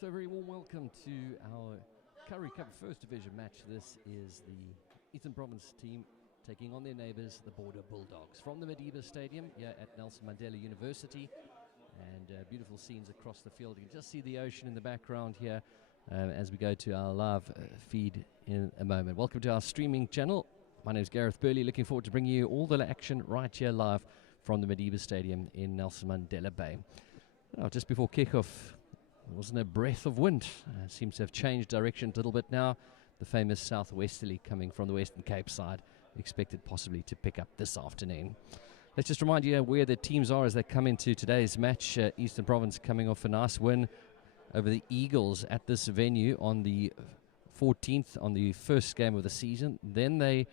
So a very warm welcome to our Currie Cup First Division match. This is the Eastern Province team taking on their neighbours, the Border Bulldogs, from the Madiba Stadium here at Nelson Mandela University. And beautiful scenes across the field. You can just see the ocean in the background here as we go to our live feed in a moment. Welcome to our streaming channel. My name is Gareth Burley, looking forward to bringing you all the action right here live from the Madiba Stadium in Nelson Mandela Bay. Just before kickoff, there wasn't a breath of wind. Seems to have changed direction a little bit now. The famous southwesterly coming from the Western Cape side, expected possibly to pick up this afternoon. Let's just remind you where the teams are as they come into today's match. Eastern Province coming off a nice win over the Eagles at this venue on the 14th, on the first game of the season. Then they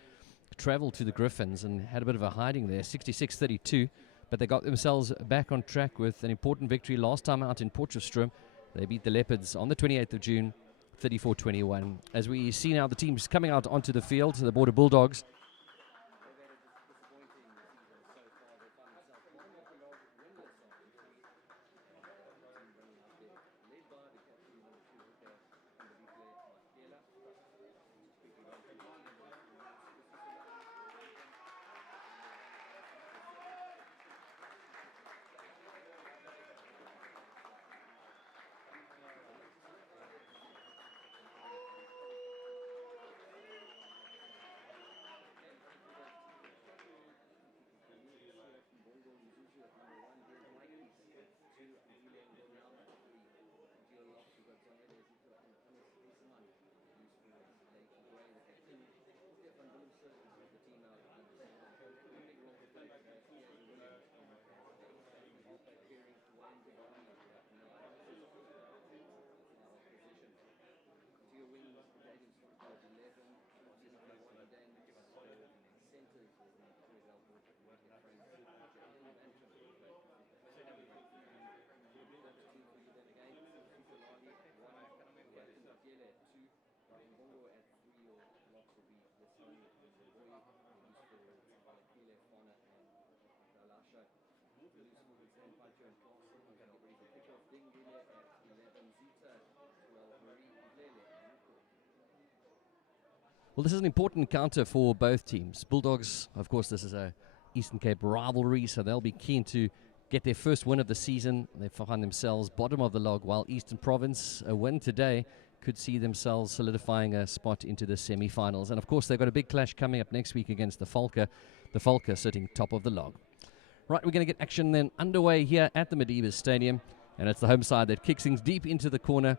travelled to the Griffins and had a bit of a hiding there, 66-32. But they got themselves back on track with an important victory last time out in Potchefstroom. They beat the Leopards on the 28th of June, 34-21. As we see now the teams coming out onto the field, the Border Bulldogs. Well, this is an important encounter for both teams. Bulldogs, of course, this is a Eastern Cape rivalry, so they'll be keen to get their first win of the season. They find themselves bottom of the log, while Eastern Province, a win today, could see themselves solidifying a spot into the semi-finals. And of course, they've got a big clash coming up next week against the Falca sitting top of the log. Right, we're going to get action then underway here at the Medibus Stadium, and it's the home side that kicks things deep into the corner.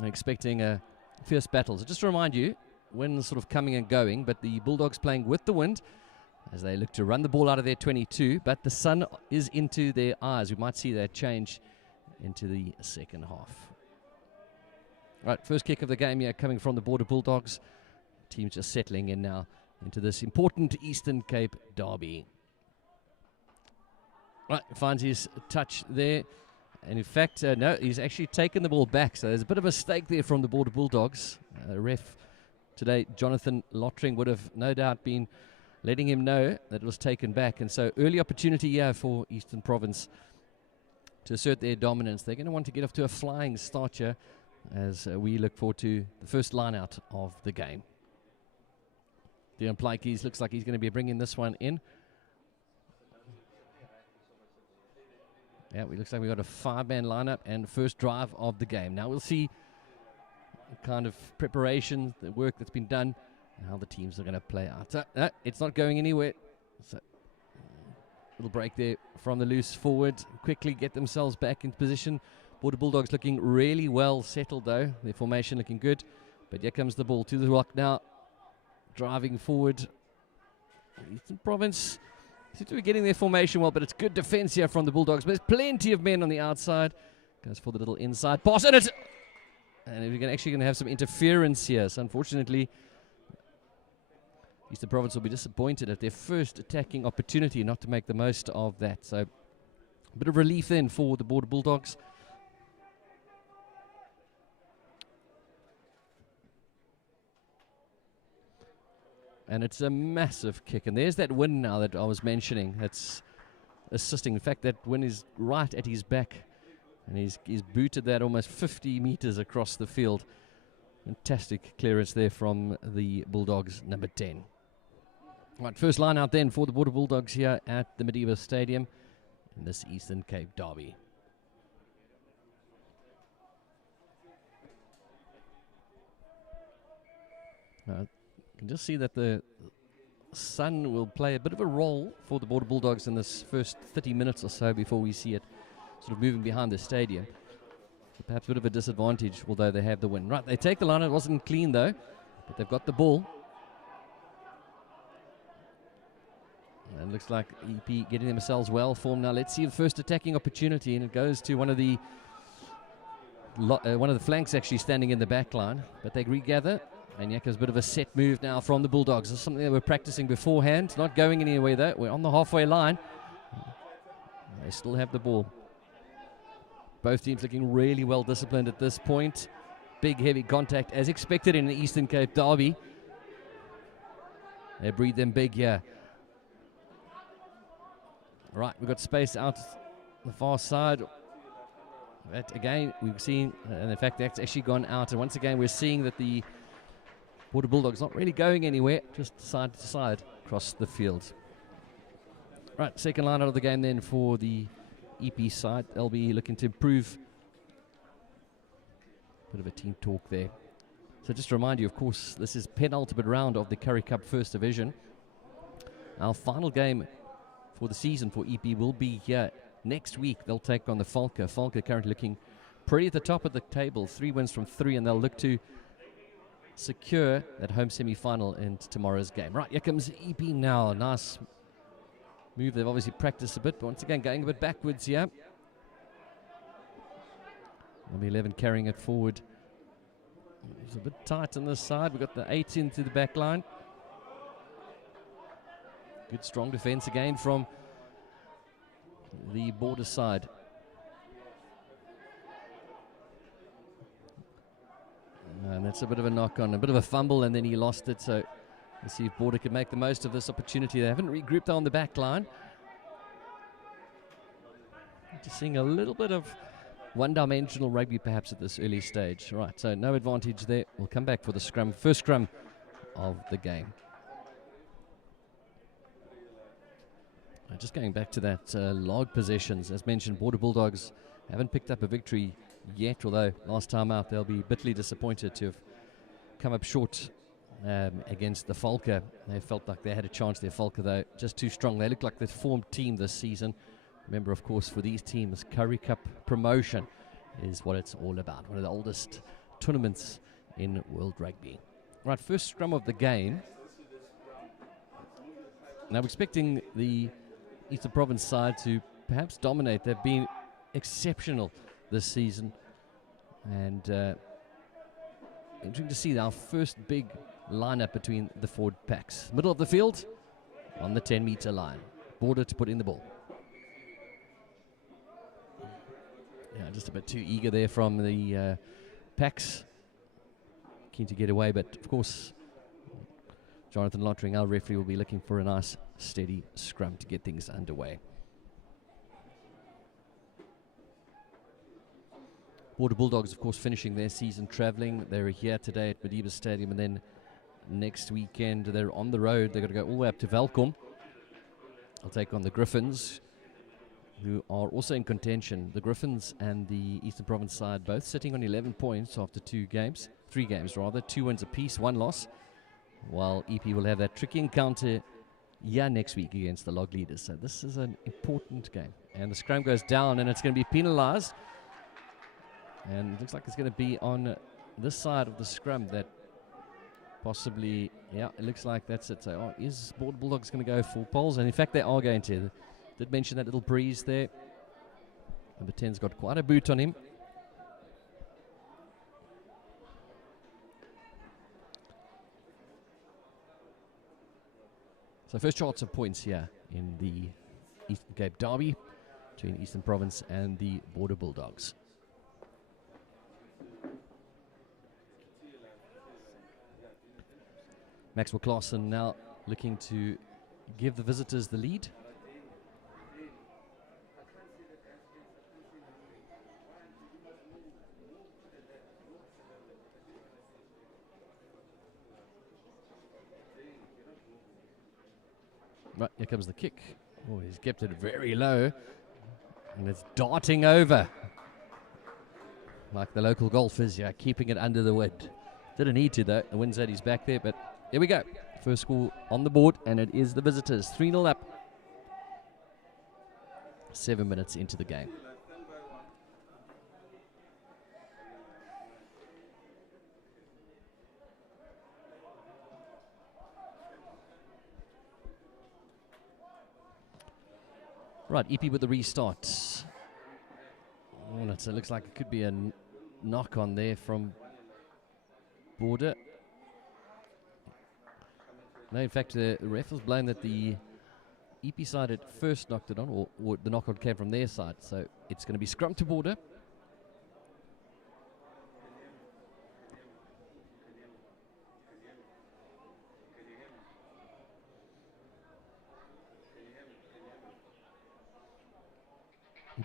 I'm expecting a fierce battle. So just to remind you, wind's sort of coming and going, but the Bulldogs playing with the wind as they look to run the ball out of their 22, but the sun is into their eyes. We might see that change into the second half. Right, first kick of the game here coming from the Border Bulldogs. Team's just settling in now into this important Eastern Cape derby. Right, finds his touch there. And in fact, no, he's actually taken the ball back. So there's a bit of a mistake there from the Border Bulldogs. Ref today, Jonathan Lottering, would have no doubt been letting him know that it was taken back. And so early opportunity here for Eastern Province to assert their dominance. They're going to want to get off to a flying start here as we look forward to the first line out of the game. Dion Plykies looks like he's going to be bringing this one in. Yeah, it looks like we've got a 5-man lineup and first drive of the game. Now we'll see the kind of preparation, the work that's been done, and how the teams are going to play out. So, no, it's not going anywhere. So, little break there from the loose forward. Quickly get themselves back into position. Border Bulldogs looking really well settled though. Their formation looking good. But here comes the ball to the rock now. Driving forward. Eastern Province seems to be getting their formation well, but it's good defense here from the Bulldogs. But there's plenty of men on the outside. Goes for the little inside pass, and we're actually going to have some interference here. So unfortunately, Eastern Province will be disappointed at their first attacking opportunity not to make the most of that. So a bit of relief then for the Border Bulldogs. And it's a massive kick. And there's that wind now that I was mentioning that's assisting. In fact, that wind is right at his back. And he's booted that almost 50 meters across the field. Fantastic clearance there from the Bulldogs, number 10. Right, first line out then for the Border Bulldogs here at the Medibus Stadium in this Eastern Cape derby. You can just see that the sun will play a bit of a role for the Border Bulldogs in this first 30 minutes or so before we see it sort of moving behind the stadium. So perhaps a bit of a disadvantage, although they have the win. Right, they take the line. It wasn't clean though, but they've got the ball. And it looks like EP getting themselves well formed now. Let's see the first attacking opportunity, and it goes to one of the flanks actually standing in the back line, but they regather. And here comes a bit of a set move now from the Bulldogs. This is something they were practicing beforehand. Not going anywhere though. We're on the halfway line. They still have the ball. Both teams looking really well disciplined at this point. Big heavy contact as expected in the Eastern Cape derby. They breathe them big here. Right, we've got space out the far side. But again, we've seen, and in fact that's actually gone out. And once again, we're seeing that the Border Bulldogs not really going anywhere, just side to side across the field. Right, second line out of the game then for the EP side. They'll be looking to improve. Bit of a team talk there. So just to remind you, of course, this is penultimate round of the Currie Cup First Division. Our final game for the season for EP will be here next week. They'll take on the Falca. Falca currently looking pretty at the top of the table. 3 wins from 3, and they'll look to secure that home semi-final in tomorrow's game. Right, here comes EP now. Nice move. They've obviously practiced a bit, but once again going a bit backwards here. Number 11 carrying it forward. It's a bit tight on this side. We've got the 8 into the back line. Good strong defense again from the Border side. And that's a bit of a knock on, a bit of a fumble, and then he lost it. So let's see if Border can make the most of this opportunity. They haven't regrouped on the back line. Just seeing a little bit of one-dimensional rugby perhaps at this early stage. Right, so no advantage there. We'll come back for the scrum. First scrum of the game. Just going back to that log possessions, as mentioned, Border Bulldogs haven't picked up a victory yet, although last time out they'll be bitterly disappointed to have come up short against the Falker. They felt like they had a chance there. Falker, though, just too strong. They look like the formed team this season. Remember, of course, for these teams, Currie Cup promotion is what it's all about. One of the oldest tournaments in world rugby. Right, first scrum of the game. Now, we're expecting the Eastern Province side to perhaps dominate. They've been exceptional this season. And interesting to see our first big lineup between the forward packs. Middle of the field on the 10-meter line. Border to put in the ball. Yeah, just a bit too eager there from the packs. Keen to get away, but of course, Jonathan Lottering, our referee, will be looking for a nice, steady scrum to get things underway. Border Bulldogs, of course, finishing their season travelling. They're here today at Madiba Stadium, and then next weekend they're on the road. They've got to go all the way up to Welkom. I'll take on the Griffins, who are also in contention. The Griffins and the Eastern Province side both sitting on 11 points after 3 games, 2 wins apiece, 1 loss. While EP will have that tricky encounter next week against the log leaders. So this is an important game. And the scrum goes down, and it's going to be penalised. And it looks like it's going to be on this side of the scrum that possibly, it looks like that's it. So is Border Bulldogs going to go for poles? And in fact, they are going to. Did mention that little breeze there. Number 10's got quite a boot on him. So first chance of points here in the Eastern Cape Derby between Eastern Province and the Border Bulldogs. Maxwell Claassen now looking to give the visitors the lead. Right, here comes the kick. Oh, he's kept it very low. And it's darting over. Like the local golfers, keeping it under the wind. Didn't need to, though. The wind's at his back there, but here we go. First score on the board, and it is the visitors. 3-0 up. 7 minutes into the game. Right, EP with the restart. Oh, it looks like it could be a knock on there from Border. No, in fact, the ref was blown that the EP side had first knocked it on, or the knock on came from their side. So it's going to be scrum to Border.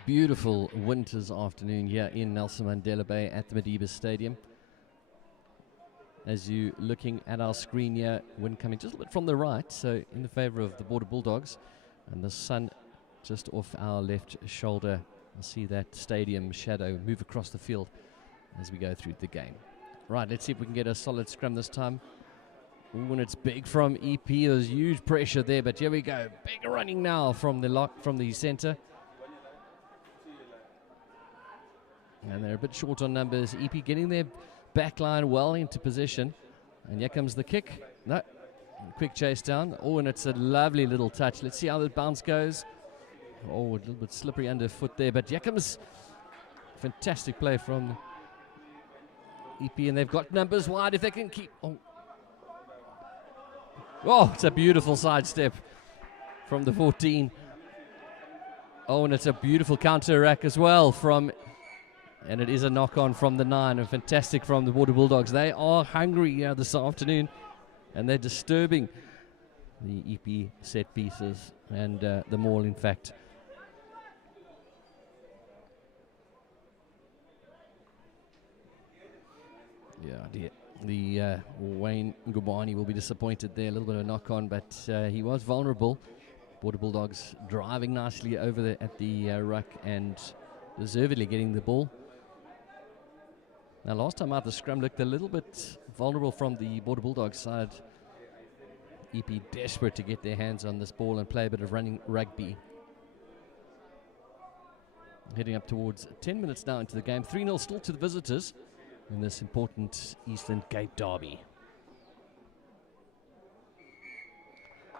Beautiful winter's afternoon here in Nelson Mandela Bay at the Madiba Stadium. As you looking at our screen here, wind coming just a bit from the right, so in the favour of the Border Bulldogs, and the sun just off our left shoulder. I see that stadium shadow move across the field as we go through the game. Right, let's see if we can get a solid scrum this time. Ooh, and it's big from EP. There's huge pressure there, but here we go. Big running now from the centre. And they're a bit short on numbers. EP getting their back line well into position. And here comes the kick. No. Quick chase down. Oh, and it's a lovely little touch. Let's see how the bounce goes. Oh, a little bit slippery underfoot there. But here comes fantastic play from EP. And they've got numbers wide if they can keep. Oh, it's a beautiful sidestep from the 14. Oh, and it's a beautiful counter-rack as well from... And it is a knock-on from the 9, and fantastic from the Border Bulldogs. They are hungry this afternoon, and they're disturbing the EP set pieces and the maul, in fact. Yeah, dear. The Wayne Ngubani will be disappointed there. A little bit of a knock-on, but he was vulnerable. Border Bulldogs driving nicely over there at the ruck and deservedly getting the ball. Now, last time out, the scrum looked a little bit vulnerable from the Border Bulldogs side. EP desperate to get their hands on this ball and play a bit of running rugby. Heading up towards 10 minutes now into the game. 3-0 still to the visitors in this important Eastern Cape derby.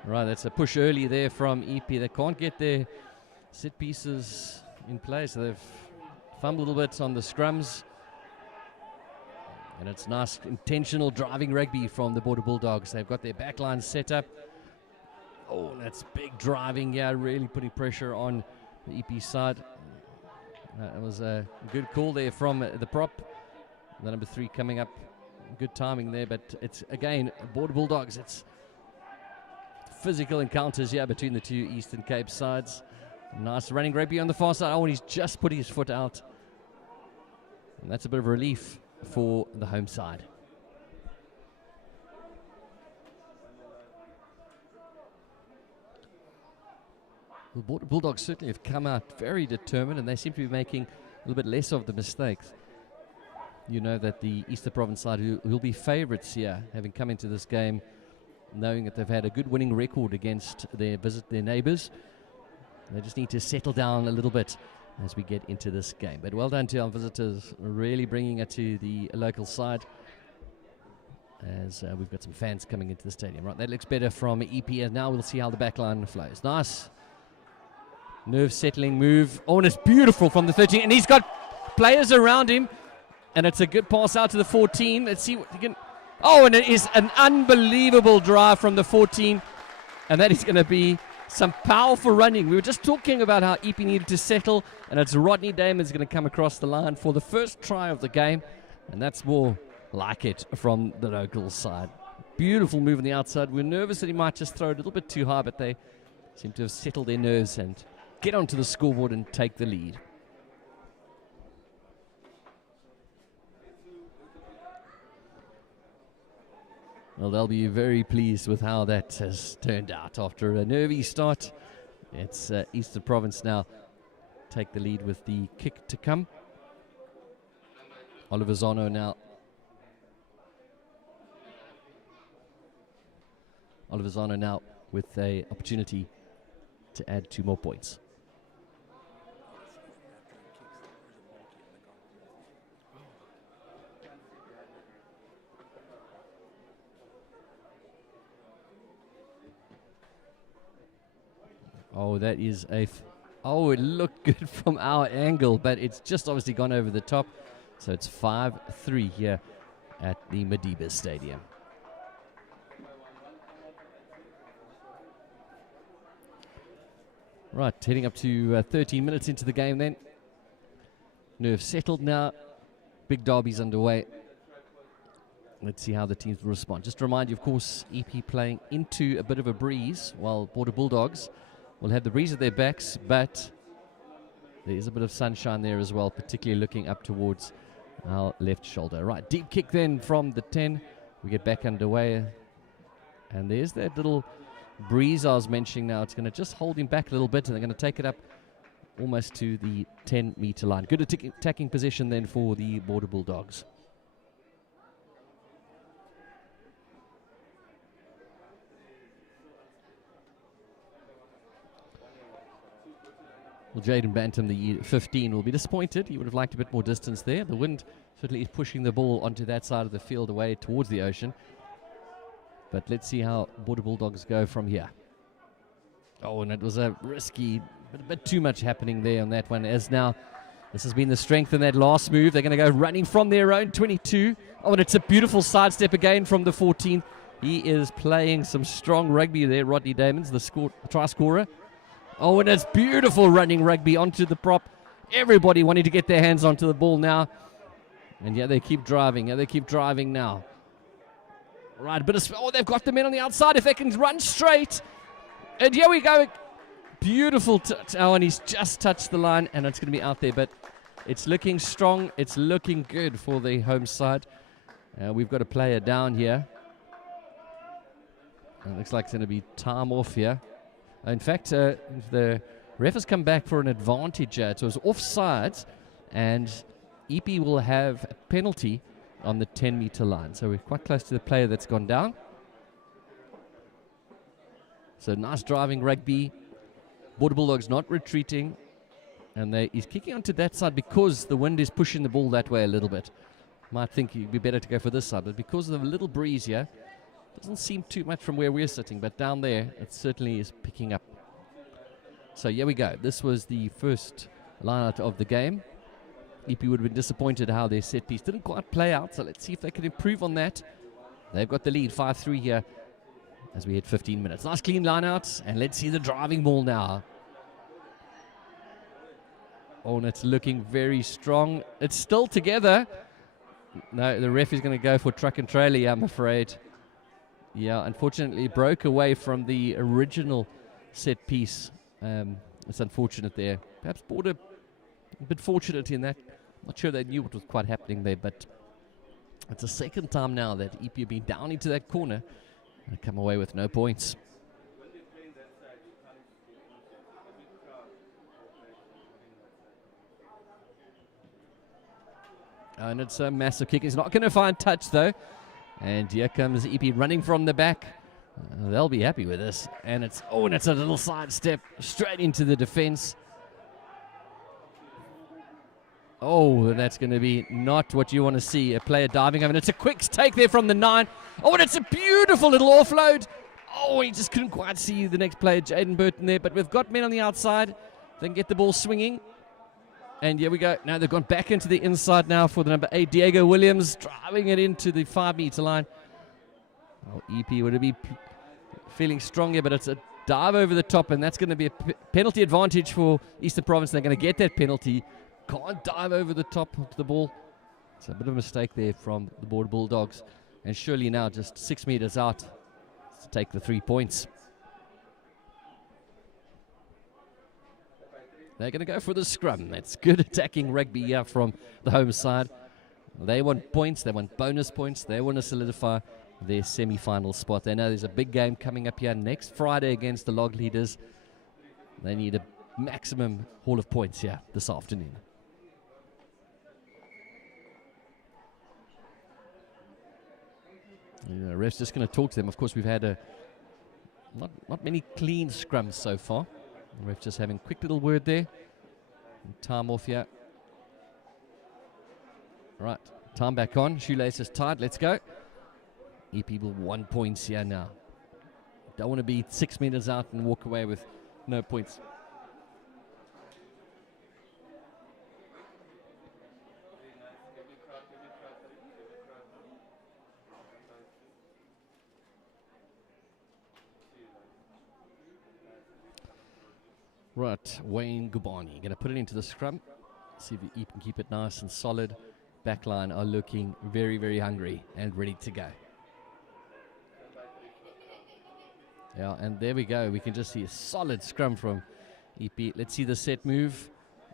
Right, that's a push early there from EP. They can't get their set pieces in place. So they've fumbled a little bit on the scrums. And it's nice intentional driving rugby from the Border Bulldogs. They've got their backline set up. Oh, that's big driving, yeah, really putting pressure on the EP side. It was a good call there from the prop. The number 3 coming up. Good timing there, but it's, again, Border Bulldogs. It's physical encounters here between the two Eastern Cape sides. Nice running rugby on the far side. Oh, and he's just put his foot out. And that's a bit of relief for the home side. The Border Bulldogs certainly have come out very determined, and they seem to be making a little bit less of the mistakes. You know that the Eastern Province side will be favourites here, having come into this game knowing that they've had a good winning record against their neighbours. They just need to settle down a little bit as we get into this game. But well done to our visitors, really bringing it to the local side, as we've got some fans coming into the stadium. Right, that looks better from EP, and now we'll see how the back line flows. Nice nerve settling move. Oh, and it's beautiful from the 13, and he's got players around him, and it's a good pass out to the 14. Let's see what he can. Oh, and it is an unbelievable drive from the 14, and that is going to be some powerful running. We were just talking about how EP needed to settle, and it's Rodney Damon's going to come across the line for the first try of the game, and that's more like it from the local side. Beautiful move on the outside. We were nervous that he might just throw it a little bit too high, but they seem to have settled their nerves and get onto the scoreboard and take the lead. Well, they'll be very pleased with how that has turned out after a nervy start. It's Eastern Province now take the lead with the kick to come. Oliver Zono now. Oliver Zono now with an opportunity to add 2 more points. Oh, that is oh, it looked good from our angle, but it's just obviously gone over the top. So it's 5-3 here at the Madiba Stadium. Right, heading up to 13 minutes into the game then. Nerves settled now. Big derby's underway. Let's see how the teams will respond. Just to remind you, of course, EP playing into a bit of a breeze, while Border Bulldogs will have the breeze at their backs, but there is a bit of sunshine there as well, particularly looking up towards our left shoulder. Right, deep kick then from the 10. We get back underway, and there's that little breeze I was mentioning now. It's going to just hold him back a little bit, and they're going to take it up almost to the 10-meter line. Good attacking position then for the Border Bulldogs. Well, Jaden Bantam, the 15, will be disappointed. He would have liked a bit more distance there. The wind certainly is pushing the ball onto that side of the field away towards the ocean. But let's see how Border Bulldogs go from here. Oh, and it was a risky, but a bit too much happening there on that one. As now, this has been the strength in that last move. They're going to go running from their own 22. Oh, and it's a beautiful sidestep again from the 14. He is playing some strong rugby there, Rodney Damons, the try scorer. Oh, and it's beautiful running rugby onto the prop. Everybody wanting to get their hands onto the ball now. And yeah, they keep driving. Yeah, they keep driving now. Right, a bit of... Oh, they've got the men on the outside. If they can run straight. And here we go. Beautiful. Oh, and he's just touched the line. And it's going to be out there. But it's looking strong. It's looking good for the home side. We've got a player down here. It looks like it's going to be time off here. In fact, the ref has come back for an advantage. So it was offsides, and EP will have a penalty on the 10-meter line. So we're quite close to the player that's gone down. So nice driving rugby. Border Bulldogs not retreating. And he's kicking onto that side because the wind is pushing the ball that way a little bit. Might think it'd be better to go for this side, but because of the little breeze here, doesn't seem too much from where we're sitting, but down there it certainly is picking up. So here we go. This was the first line out of the game. EP would have been disappointed how their set piece didn't quite play out, so let's see if they can improve on that. They've got the lead 5-3 here as we hit 15 minutes. Nice clean line out, and let's see the driving ball now. Oh, and it's looking very strong. It's still together. No, the ref is going to go for truck and trailer, I'm afraid. Yeah, unfortunately broke away from the original set piece. It's unfortunate there. Perhaps Border a bit fortunate in that. Not sure they knew what was quite happening there, but it's the second time now that EP have been down into that corner and come away with no points. And it's a massive kick. He's not going to find touch though. And here comes EP running from the back. They'll be happy with this. And it's a little side step straight into the defense. Oh, that's going to be not what you want to see. A player diving over. And it's a quick take there from the 9. Oh, and it's a beautiful little offload. Oh, he just couldn't quite see the next player, Jaden Burton, there. But we've got men on the outside. They can get the ball swinging. And here we go. Now they've gone back into the inside now for the number 8, Diego Williams, driving it into the 5-meter line. Oh, EP would be feeling strong here, but it's a dive over the top, and that's going to be a penalty advantage for Eastern Province. They're going to get that penalty. Can't dive over the top of the ball. It's a bit of a mistake there from the Border Bulldogs. And surely now just 6 meters out to take the 3 points. They're going to go for the scrum. That's good attacking rugby here from the home side. They want points. They want bonus points. They want to solidify their semi-final spot. They know there's a big game coming up here next Friday against the log leaders. They need a maximum haul of points here this afternoon. The ref's just going to talk to them. Of course, we've had not many clean scrums so far. The ref just having a quick little word there. And time off here. Right, time back on. Shoelaces tied. Let's go. EP will 1 point here now. Don't want to be 6 meters out and walk away with no points. Right, Wayne Gubani going to put it into the scrum. See if he can keep it nice and solid. Backline are looking very, very hungry and ready to go. Yeah, and there we go. We can just see a solid scrum from EP. Let's see the set move.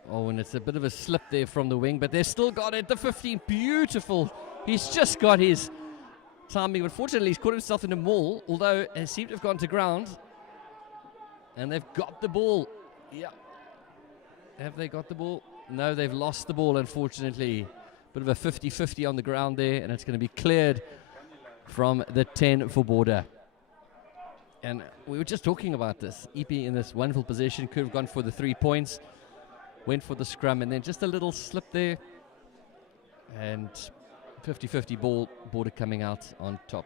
Oh, and it's a bit of a slip there from the wing, but they've still got it. The 15, beautiful. He's just got his timing. Unfortunately, he's caught himself in a maul, although it seemed to have gone to ground. And they've got the ball. Yeah. Have they got the ball? No, they've lost the ball, unfortunately. Bit of a 50-50 on the ground there, and it's going to be cleared from the 10 for Border. And we were just talking about this. EP in this wonderful position could have gone for the 3 points. Went for the scrum, and then just a little slip there. And 50-50 ball, Border coming out on top.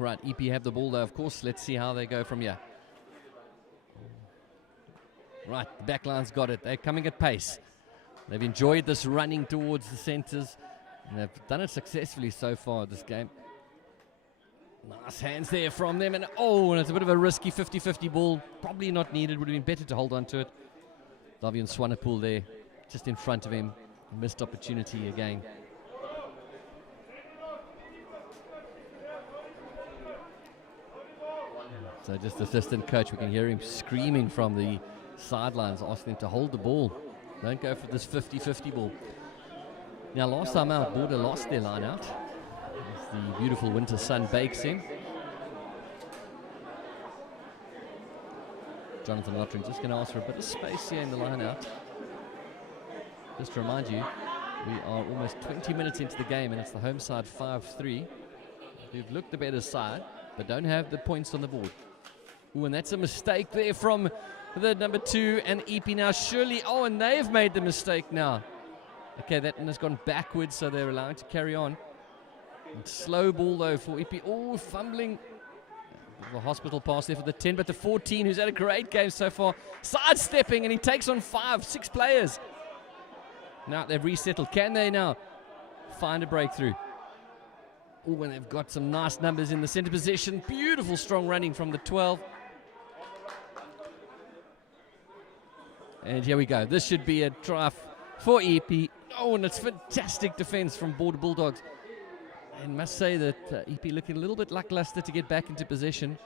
Right, EP have the ball though, of course. Let's see how they go from here. Right, the backline's got it. They're coming at pace. They've enjoyed this running towards the centres. And they've done it successfully so far this game. Nice hands there from them. And and it's a bit of a risky 50-50 ball. Probably not needed. Would have been better to hold on to it. Davian Swanepoel there, just in front of him. Missed opportunity again. So just assistant coach, we can hear him screaming from the sidelines, asking him to hold the ball. Don't go for this 50-50 ball. Now, last time out, Border lost their line out. As the beautiful winter sun bakes in. Jonathan Lottering just going to ask for a bit of space here in the line out. Just to remind you, we are almost 20 minutes into the game, and it's the home side 5-3. They've looked the better side, but don't have the points on the board. Ooh, and that's a mistake there from the number 2 and EP now. Surely, oh, and they've made the mistake now. Okay, that one has gone backwards, so they're allowed to carry on. And slow ball, though, for EP. Oh, fumbling. The hospital pass there for the 10, but the 14, who's had a great game so far, sidestepping, and he takes on 5-6 players. Now they've resettled. Can they now find a breakthrough? Oh, and they've got some nice numbers in the center position. Beautiful strong running from the 12. And here we go. This should be a try for EP. Oh, and it's fantastic defense from Border Bulldogs. And must say that EP looking a little bit lackluster to get back into position.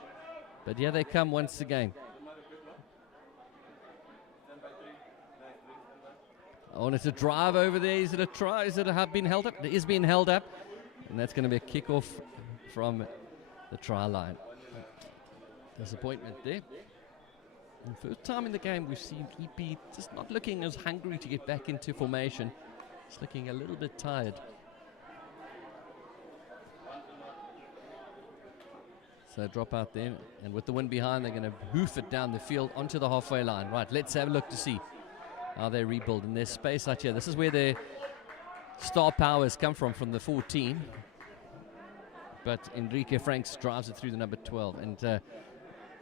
But here they come once again. Oh, and it's a drive over there. Is it a try? Is it been held up? It is being held up. And that's going to be a kickoff from the try line. Disappointment there. And first time in the game we've seen EP just not looking as hungry to get back into formation. Just looking a little bit tired. So drop out there, and with the wind behind, they're going to hoof it down the field onto the halfway line. Right, let's have a look to see how they rebuild in their space out here. This is where their star powers come from the 14. But Enrique Franks drives it through the number 12. And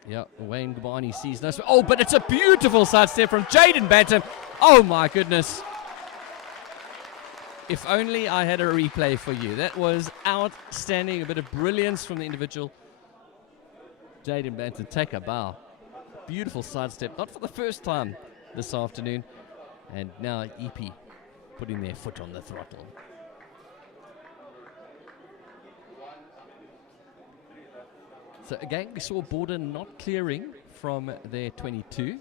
yeah, Wayne Gabani sees no. Oh, but it's a beautiful sidestep from Jaden Bantam. Oh my goodness. If only I had a replay for you. That was outstanding. A bit of brilliance from the individual. Jaden Bantam, take a bow. Beautiful sidestep, not for the first time this afternoon. And now EP putting their foot on the throttle. So again, we saw Border not clearing from their 22.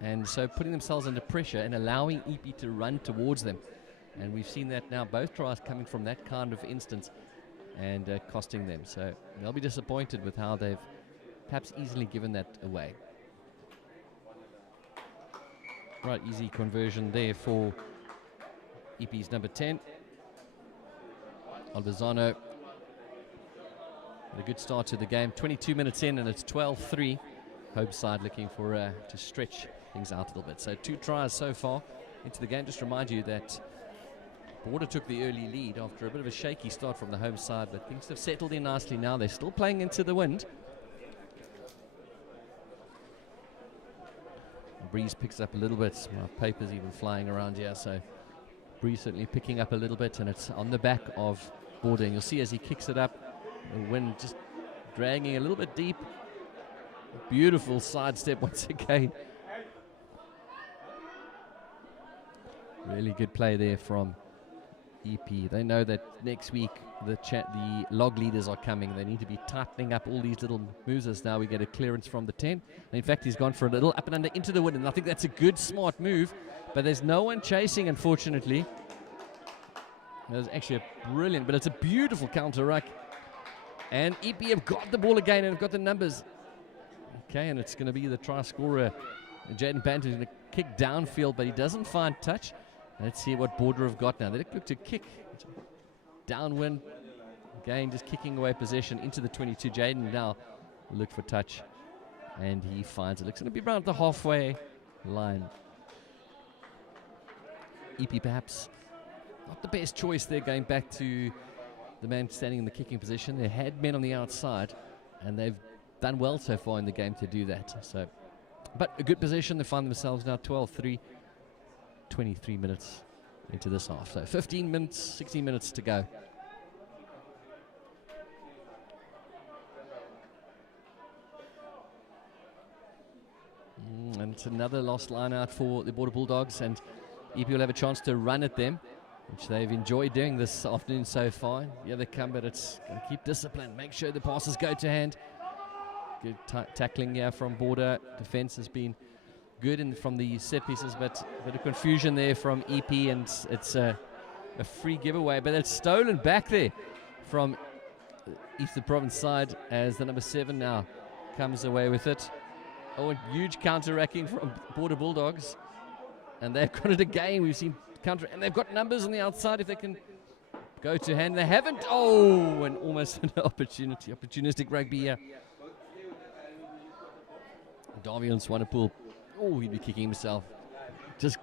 And so putting themselves under pressure and allowing EP to run towards them. And we've seen that now, both tries coming from that kind of instance and costing them. So they'll be disappointed with how they've perhaps easily given that away. Right, easy conversion there for EP's number 10. Alvazano. A good start to the game. 22 minutes in and it's 12-3. Home side looking for to stretch things out a little bit. So 2 tries so far into the game. Just remind you that Border took the early lead after a bit of a shaky start from the home side, but things have settled in nicely now. They're still playing into the wind. The breeze picks up a little bit. My paper's even flying around here, so breeze certainly picking up a little bit, and it's on the back of Border. And you'll see as he kicks it up, the wind just dragging a little bit deep. Beautiful sidestep once again. Really good play there from EP. They know that next week the log leaders are coming. They need to be tightening up all these little moves as now we get a clearance from the 10. And in fact, he's gone for a little up and under into the wind, and I think that's a good, smart move. But there's no one chasing, unfortunately. There's actually a brilliant, but it's a beautiful counter ruck. And EP have got the ball again and have got the numbers. Okay, and it's going to be the try scorer, Jaden Bantam, going to kick downfield, but he doesn't find touch. Let's see what Border have got now. They look to kick downwind. Again, just kicking away possession into the 22. Jaden now will look for touch, and he finds it. Looks going to be around the halfway line. EP perhaps not the best choice there, going back to the man standing in the kicking position. They had men on the outside, and they've done well so far in the game to do that. So, but a good position. They find themselves now 12-3. 23 minutes into this half. So 15 minutes, 16 minutes to go. And it's another lost line out for the Border Bulldogs, and EP will have a chance to run at them, which they've enjoyed doing this afternoon so far. Yeah, they come, but it's going to keep discipline. Make sure the passes go to hand. Good tackling here from Border. Defense has been good from the set pieces, but a bit of confusion there from EP, and it's a free giveaway, but it's stolen back there from Eastern Province side as the number 7 now comes away with it. Oh, a huge counter-racking from Border Bulldogs, and they've got it again. We've seen counter, and they've got numbers on the outside if they can go to hand. They haven't. Oh, and almost an opportunistic rugby here. Darby on Swanepoel. Oh, he'd be kicking himself. Just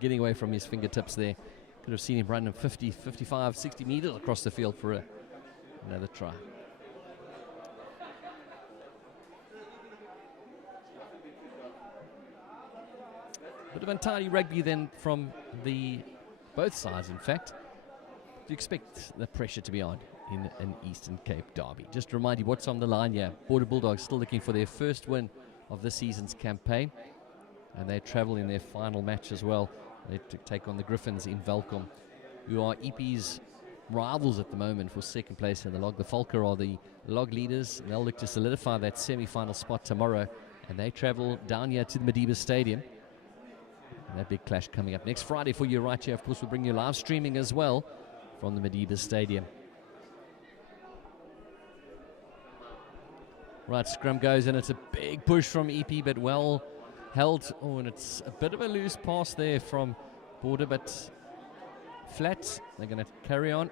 getting away from his fingertips there. Could have seen him run 50, 55, 60 meters across the field for another try. Bit of untidy rugby then from both sides, in fact. Do you expect the pressure to be on in an Eastern Cape derby? Just to remind you what's on the line here. Border Bulldogs still looking for their first win of this season's campaign, and they travel in their final match as well. They take on the Griffins in Welkom, who are EP's rivals at the moment for second place in the log. The Falker are the log leaders, and they'll look to solidify that semi-final spot tomorrow, and they travel down here to the Madiba Stadium. And that big clash coming up next Friday for you right here. Of course, we'll bring you live streaming as well from the Madiba Stadium. Right, scrum goes, and it's a big push from EP, but well held. Oh, and it's a bit of a loose pass there from Border, but flat. They're going to carry on.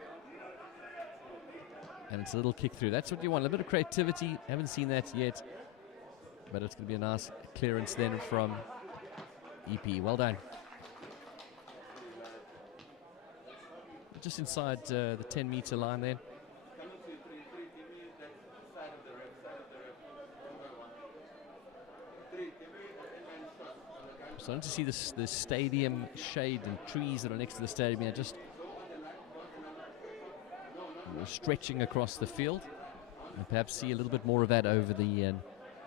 And it's a little kick through. That's what you want, a little bit of creativity. Haven't seen that yet, but it's going to be a nice clearance then from EP. Well done. Just inside the 10-meter line there. Starting to see the stadium shade and trees that are next to the stadium here, just stretching across the field. And perhaps see a little bit more of that over the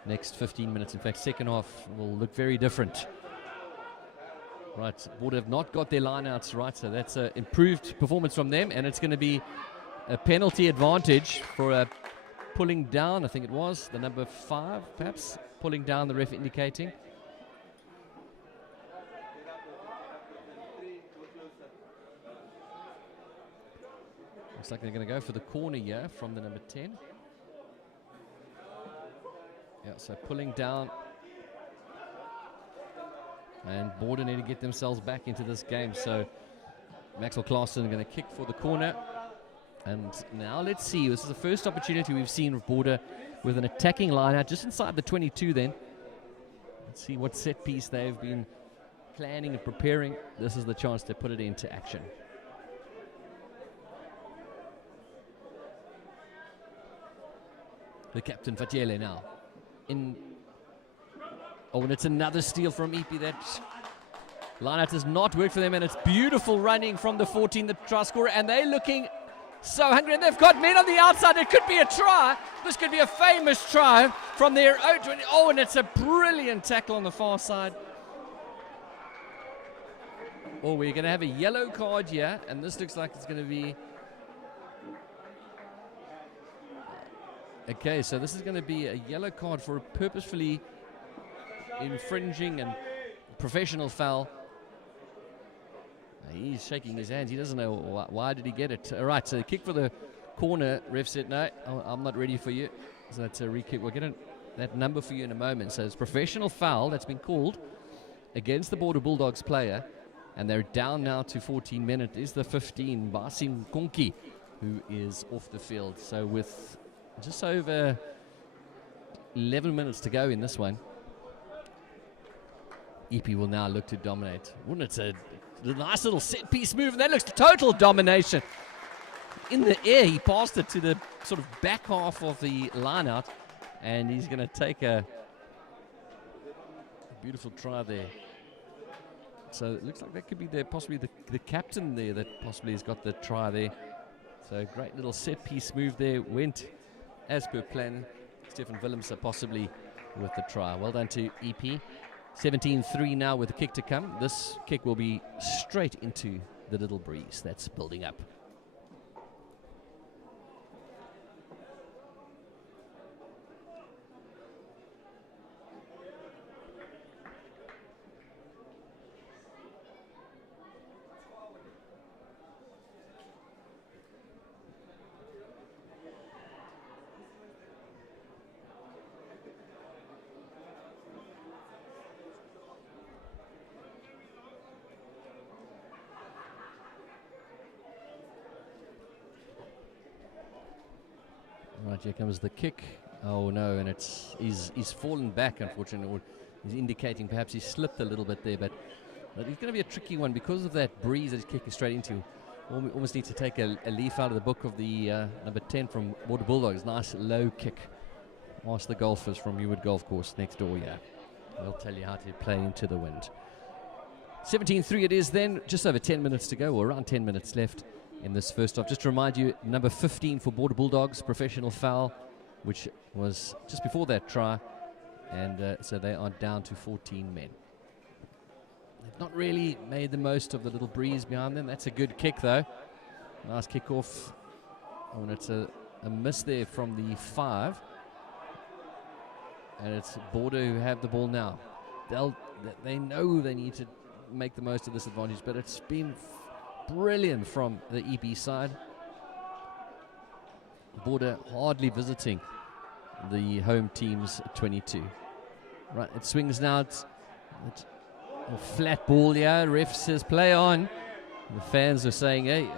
next 15 minutes. In fact, second half will look very different. Right, Border have not got their lineouts right, so that's an improved performance from them, and it's going to be a penalty advantage for a pulling down, I think it was, the number 5, perhaps, pulling down, the ref indicating. Looks like they're going to go for the corner here from the number 10. Yeah, so pulling down. And Border need to get themselves back into this game. So Maxwell Claassen going to kick for the corner. And now let's see. This is the first opportunity we've seen of Border with an attacking line out just inside the 22 then. Let's see what set piece they've been planning and preparing. This is the chance to put it into action. The captain, Fatiele, now in. Oh, and it's another steal from EP. That line-out does not work for them, and it's beautiful running from the 14, the try scorer, and they're looking so hungry, and they've got men on the outside. It could be a try. This could be a famous try from their own 20. Oh, and it's a brilliant tackle on the far side. Oh, we're going to have a yellow card here, and this looks like it's going to be... Okay, so this is going to be a yellow card for a purposefully infringing and professional foul. He's shaking his hands. He doesn't know why did he get it. All right, so the kick for the corner. Ref said, no, I'm not ready for you. So that's a re-kick. We'll get that number for you in a moment. So it's professional foul that's been called against the Border Bulldogs player. And they're down now to 14 men. It is the 15, Basim Konki, who is off the field. So with just over 11 minutes to go in this one, EP will now look to dominate. It's a nice little set piece move, and that looks total domination. In the air, he passed it to the sort of back half of the line out, and he's going to take a beautiful try there. So it looks like that could be possibly the captain there that possibly has got the try there. So great little set piece move there, went as per plan. Stefan Willemse possibly with the try. Well done to EP. 17-3 now with the kick to come. This kick will be straight into the little breeze that's building up. Right, here comes the kick. Oh no, and he's fallen back, unfortunately. Or he's indicating perhaps he slipped a little bit there, but it's going to be a tricky one because of that breeze that he's kicking straight into. Almost need to take a leaf out of the book of the number 10 from Border Bulldogs. Nice low kick. Ask the golfers from Newwood Golf Course next door, yeah. They'll tell you how to play into the wind. 17-3 it is then, just over 10 minutes to go, or around 10 minutes left in this first half. Just to remind you, number 15 for Border Bulldogs, professional foul, which was just before that try, and so they are down to 14 men. They've not really made the most of the little breeze behind them. That's a good kick though. Nice kickoff. Oh, and it's a miss there from the 5. And it's Border who have the ball now. They know they need to make the most of this advantage, but it's been brilliant from the EP side. Border hardly visiting the home team's 22. Right, it swings now. It's a flat ball, yeah. Ref says play on. The fans are saying, hey,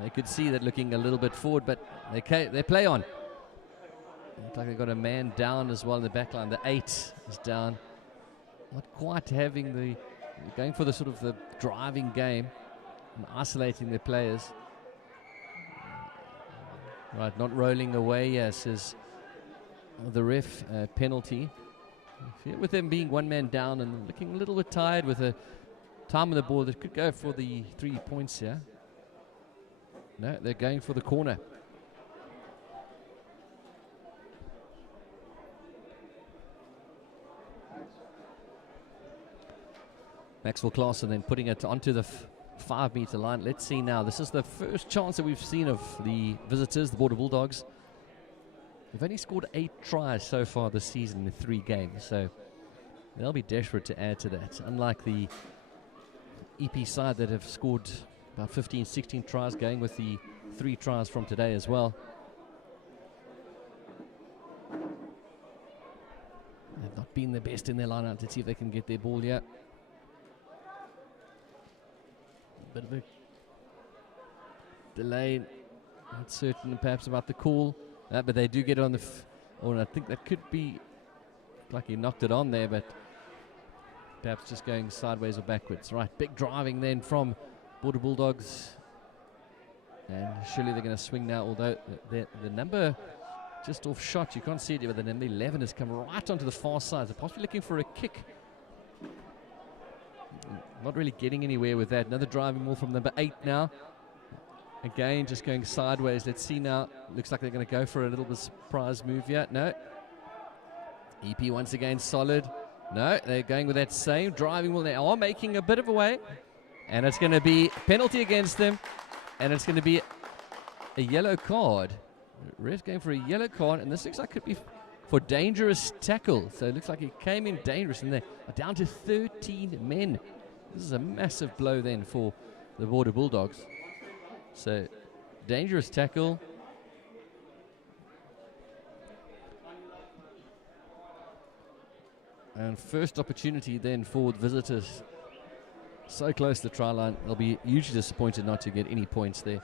they could see that looking a little bit forward, but they play on. Looks like they've got a man down as well in the back line. The 8 is down. Not quite having going for the sort of the driving game and isolating their players. Right, not rolling away, yes, says the ref. Penalty. With them being one man down and looking a little bit tired with a time on the ball that could go for the 3 points here. No, they're going for the corner. Maxwell Claassen then putting it onto the 5-meter line. Let's see now. This is the first chance that we've seen of the visitors, the Border Bulldogs. They've only scored 8 tries so far this season in 3 games, so they'll be desperate to add to that. Unlike the EP side that have scored about 15, 16 tries, going with the 3 tries from today as well. They've not been the best in their line-out. Let's see if they can get their ball yet. Bit of a delay. Not certain perhaps about the call. But they do get it on the I think that could be like he knocked it on there, but perhaps just going sideways or backwards. Right, big driving then from Border Bulldogs, and surely they're going to swing now, although the number just off shot, you can't see it, but the number 11 has come right onto the far side. They're possibly looking for a kick. Not really getting anywhere with that. Another driving ball from number 8 now. Again, just going sideways. Let's see now. Looks like they're going to go for a little bit of surprise move yet. No. EP once again solid. No, they're going with that same driving ball. They are making a bit of a way. And it's going to be penalty against them. And it's going to be a yellow card. Ref's going for a yellow card. And this looks like it could be for dangerous tackle. So it looks like he came in dangerous. And they're down to 13 men. This is a massive blow then for the Border Bulldogs. So, dangerous tackle. And first opportunity then for the visitors. So close to the try line. They'll be hugely disappointed not to get any points there.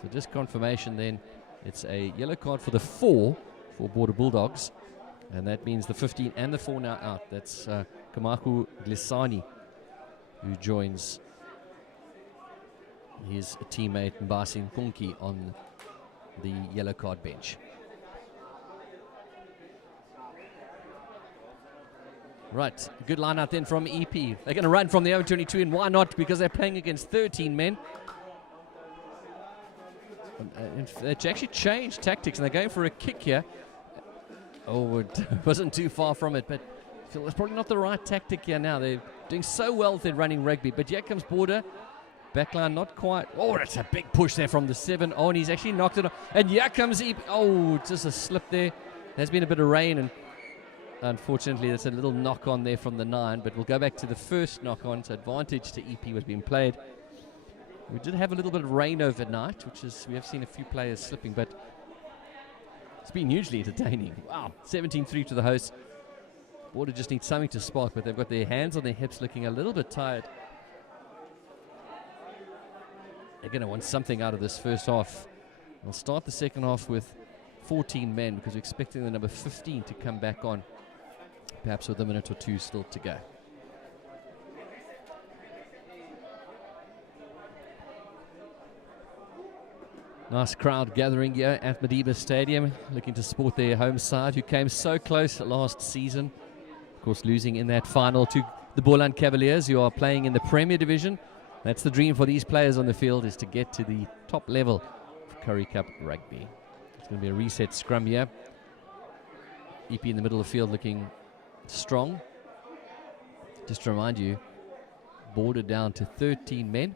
So just confirmation then. It's a yellow card for the 4 for Border Bulldogs. And that means the 15 and the 4 now out. That's Kamaku Glisani, who joins his teammate Mbasi Nkunki on the yellow card bench. Right, good line out then from EP. They're going to run from the 0-22, and why not? Because they're playing against 13 men. They actually changed tactics, and they're going for a kick here. Oh, it wasn't too far from it, but I feel it's probably not the right tactic here now. They're doing so well with their running rugby, but here comes Border. Backline not quite. Oh, it's a big push there from the 7. Oh, and he's actually knocked it off. And here comes EP. Oh, just a slip there. There's been a bit of rain, and unfortunately, there's a little knock on there from the 9. But we'll go back to the first knock on. So advantage to EP was being played. We did have a little bit of rain overnight, which is, we have seen a few players slipping, but it's been hugely entertaining. Wow, 17-3 to the hosts. Border just needs something to spark, but they've got their hands on their hips looking a little bit tired. They're going to want something out of this first half. They'll start the second half with 14 men because we're expecting the number 15 to come back on, perhaps with a minute or two still to go. Nice crowd gathering here at Madiba Stadium, looking to support their home side, who came so close last season. Of course, losing in that final to the Boland Cavaliers, who are playing in the Premier Division. That's the dream for these players on the field, is to get to the top level of Currie Cup rugby. It's going to be a reset scrum here. EP in the middle of the field looking strong. Just to remind you, border down to 13 men.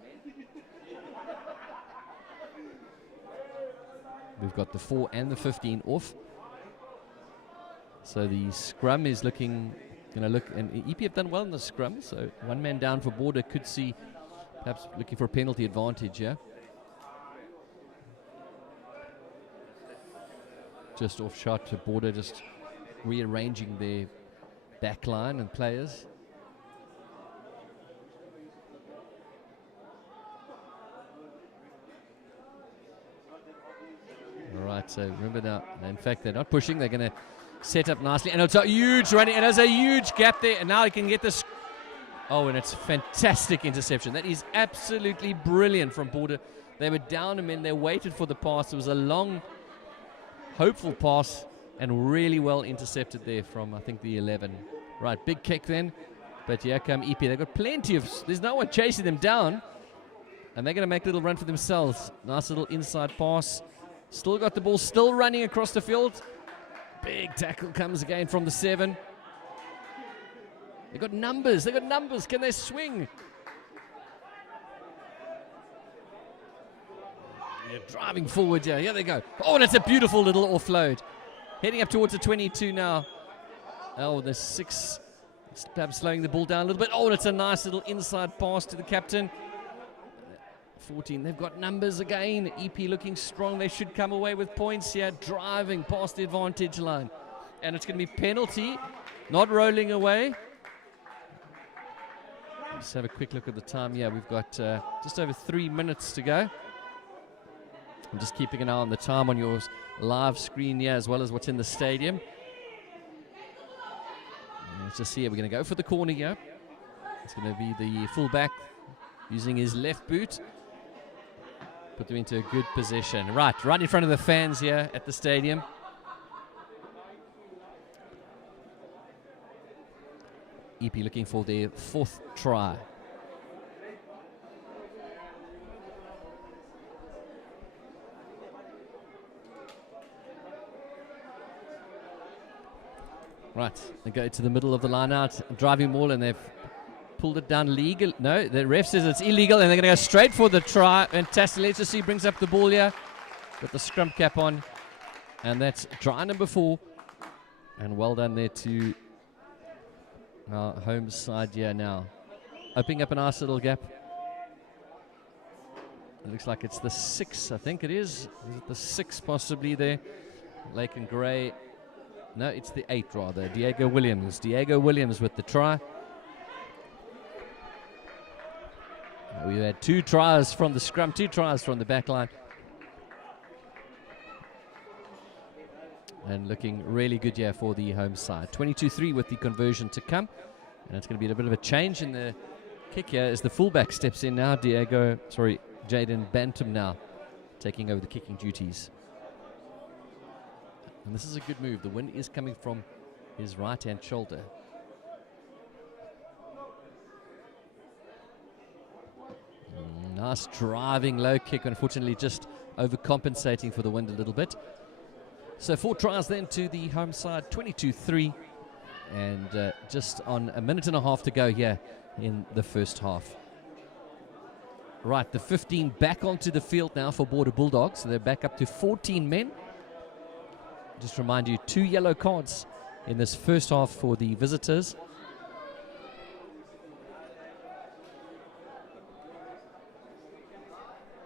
We've got the 4 and the 15 off. So the scrum is looking, and EP have done well in the scrum. So one man down for border, could see perhaps looking for a penalty advantage here. Just off shot to border, just rearranging their back line and players. All right, so remember now, in fact, they're not pushing. They're going to set up nicely. And it's a huge running, and there's a huge gap there. And now he can get this. Oh, and it's fantastic interception. That is absolutely brilliant from border. They were down a man. They waited for the pass. It was a long, hopeful pass and really well intercepted there from, I think, the 11. Right, big kick then. But here come EP. They've got plenty of, there's no one chasing them down. And they're going to make a little run for themselves. Nice little inside pass. Still got the ball, still running across the field. Big tackle comes again from the 7. They've got numbers. Can they swing? They're driving forward here. Here they go. Oh, and it's a beautiful little offload. Heading up towards the 22 now. Oh, the 6. Perhaps slowing the ball down a little bit. Oh, and it's a nice little inside pass to the captain. 14, they've got numbers again. EP looking strong. They should come away with points here. Driving past the advantage line. And it's going to be penalty. Not rolling away. Let's have a quick look at the time. Yeah, we've got just over 3 minutes to go. I'm just keeping an eye on the time on your live screen here, as well as what's in the stadium. Let's just see. We're going to go for the corner here. It's going to be the fullback using his left boot. Put them into a good position. Right in front of the fans here at the stadium. EP looking for their 4th try. Right, they go to the middle of the line out, driving ball, and they've pulled it down legal. No, the ref says it's illegal, and they're going to go straight for the try. Fantastic. Let's just see, brings up the ball here with the scrum cap on, and that's try number 4. And well done there to our home side here now. Opening up a nice little gap. It looks like it's the 6, I think it is. Is it the 6 possibly there? Lake and Gray. No, it's the 8 rather. Diego Williams with the try. We had 2 tries from the scrum, 2 tries from the back line. And looking really good here for the home side. 22-3 with the conversion to come. And it's going to be a bit of a change in the kick here as the fullback steps in now. Jaden Bantam now taking over the kicking duties. And this is a good move. The wind is coming from his right-hand shoulder. Nice driving low kick, unfortunately just overcompensating for the wind a little bit. So 4 tries then to the home side, 22-3, and just on a minute and a half to go here in the first half. Right, the 15 back onto the field now for Border Bulldogs, so they're back up to 14 men. Just remind you, 2 yellow cards in this first half for the visitors.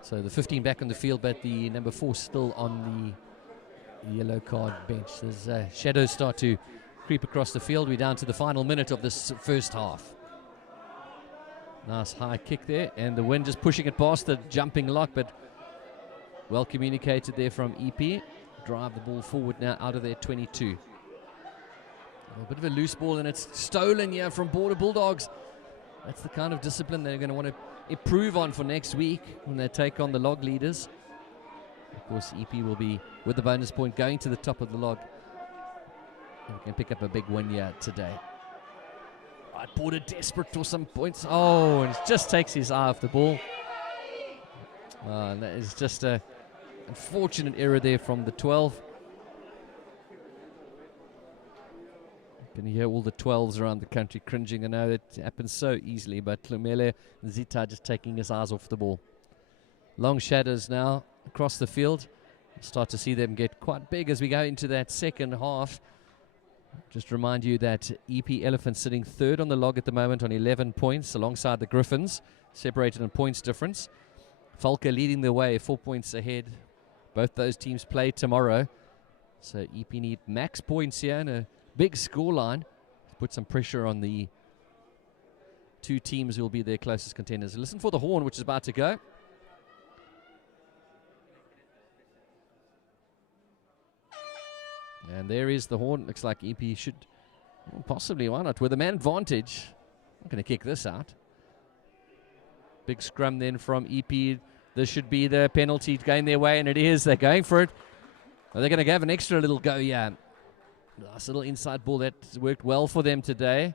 So the 15 back on the field, but the number 4 still on the yellow card bench. There's shadows start to creep across the field. We're down to the final minute of this first half. Nice high kick there, and the wind just pushing it past the jumping lock, but well communicated there from EP. drive the ball forward now out of their 22. A bit of a loose ball, and it's stolen here from Border Bulldogs. That's the kind of discipline they're going to want to improve on for next week when they take on the log leaders. Of course, EP will be, with the bonus point, going to the top of the log. And can pick up a big win here today. Right, Border desperate for some points. Oh, and it just takes his eye off the ball. And that is just an unfortunate error there from the 12. You can hear all the 12s around the country cringing. I know it happens so easily, but Tlumele Zita just taking his eyes off the ball. Long shadows now across the field. We'll start to see them get quite big as we go into that second half. Just remind you that EP Elephant sitting third on the log at the moment on 11 points alongside the Griffins, separated in points difference. Falca leading the way, 4 points ahead. Both those teams play tomorrow. So EP need max points here and a big scoreline to put some pressure on the two teams who will be their closest contenders. Listen for the horn, which is about to go. And there is the horn. Looks like EP should, well, possibly, why not? With a man advantage. I'm going to kick this out. Big scrum then from EP. This should be the penalty going their way, and it is. They're going for it. Well, they're going to have an extra little go, yeah. Nice little inside ball that worked well for them today.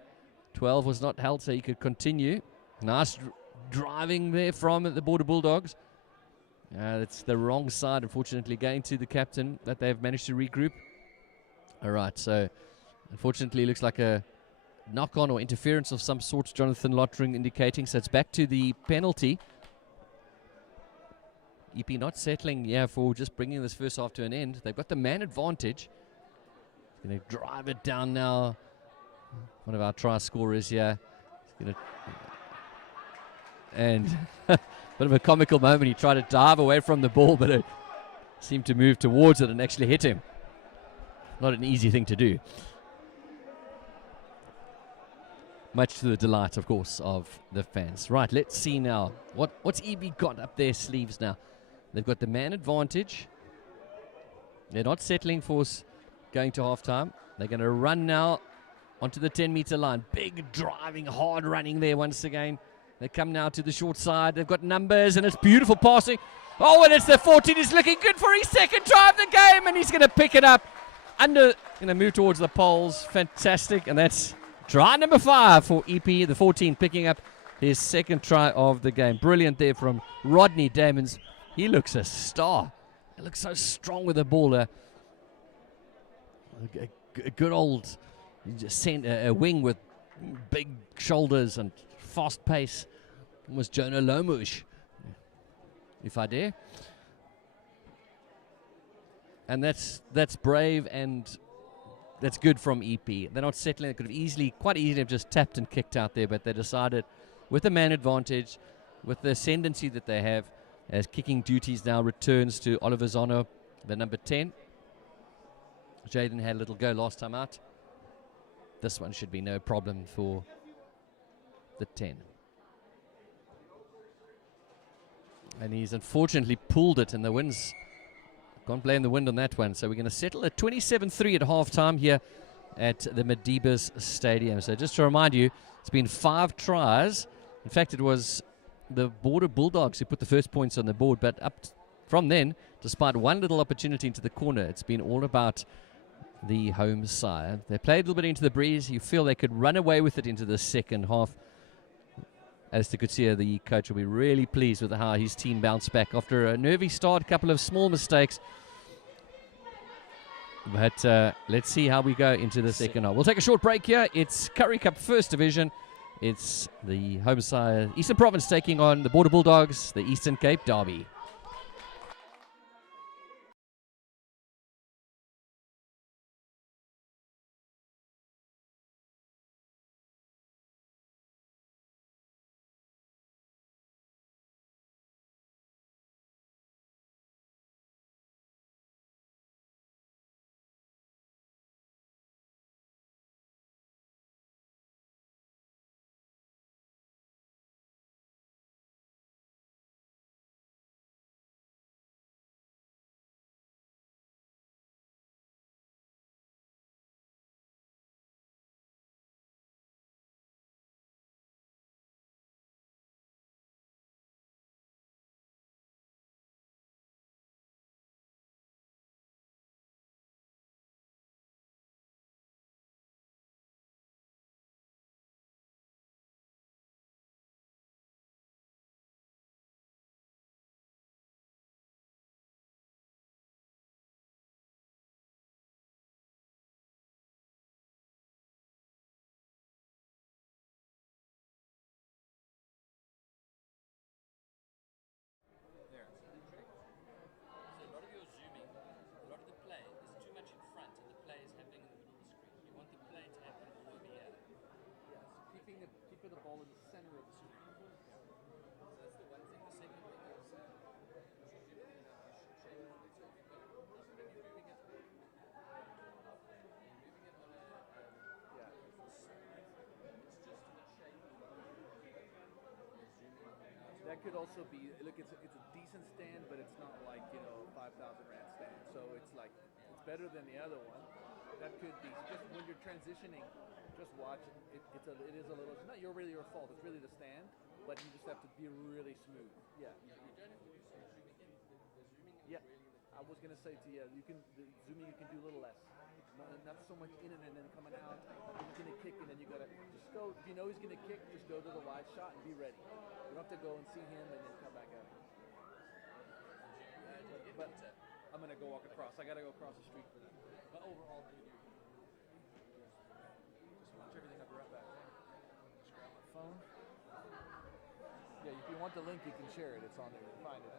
12 was not held, so he could continue. Nice driving there from the Border Bulldogs. It's the wrong side, unfortunately, going to the captain, that they've managed to regroup. All right, so unfortunately, it looks like a knock-on or interference of some sort, Jonathan Lottering indicating. So it's back to the penalty. EP not settling, for just bringing this first half to an end. They've got the man advantage. Going to drive it down now. One of our try scorers here. He's going to, and bit of a comical moment. He tried to dive away from the ball, but it seemed to move towards it and actually hit him. Not an easy thing to do. Much to the delight, of course, of the fans. Right, let's see now. What's EB got up their sleeves now? They've got the man advantage. They're not settling for going to halftime. They're going to run now onto the 10-meter line. Big driving, hard running there once again. They come now to the short side. They've got numbers, and it's beautiful passing. Oh, and it's the 14. He's looking good for his second try of the game, and he's going to pick it up. Going to move towards the poles. Fantastic. And that's try number 5 for EP, the 14, picking up his second try of the game. Brilliant there from Rodney Damons. He looks a star. He looks so strong with the ball. A good old a wing with big shoulders and fast pace. Was Jonah Lomush, if I dare. And that's brave, and that's good from EP. They're not settling. They could have quite easily have just tapped and kicked out there, but they decided with the man advantage, with the ascendancy that they have, as kicking duties now returns to Oliver Zono, the number 10. Jaden had a little go last time out. This one should be no problem for the 10. And he's unfortunately pulled it, and the wind's can't blame the wind on that one. So we're going to settle at 27-3 at halftime here at the Medibus Stadium. So just to remind you, it's been 5 tries. In fact, it was the Border Bulldogs who put the first points on the board, but from then, despite one little opportunity into the corner, it's been all about the home side. They played a little bit into the breeze. You feel they could run away with it into the second half. Alistair Kutsia, the coach, will be really pleased with how his team bounced back after a nervy start, a couple of small mistakes. But let's see how we go into the second half. We'll take a short break here. It's Currie Cup First Division. It's the home side, Eastern Province, taking on the Border Bulldogs, the Eastern Cape Derby. could also be, look, it's a decent stand, but it's not like, 5,000 rand stand. So it's like, it's better than the other one. That could be, just when you're transitioning, just watch it. It is a little, it's not really your fault, it's really the stand, but you just have to be really smooth. Yeah. Yeah. I was gonna say to you, the zooming you can do a little less. Not so much in and then coming out. He's gonna kick and then you gotta just go. If you know he's gonna kick, just go to the wide shot and be ready. You don't have to go and see him and then come back out. But I'm gonna go walk across. I gotta go across the street for that. But overall, just watch everything. I'll be right back. Just grab my phone. Yeah, if you want the link, you can share it. It's on there. You can find it.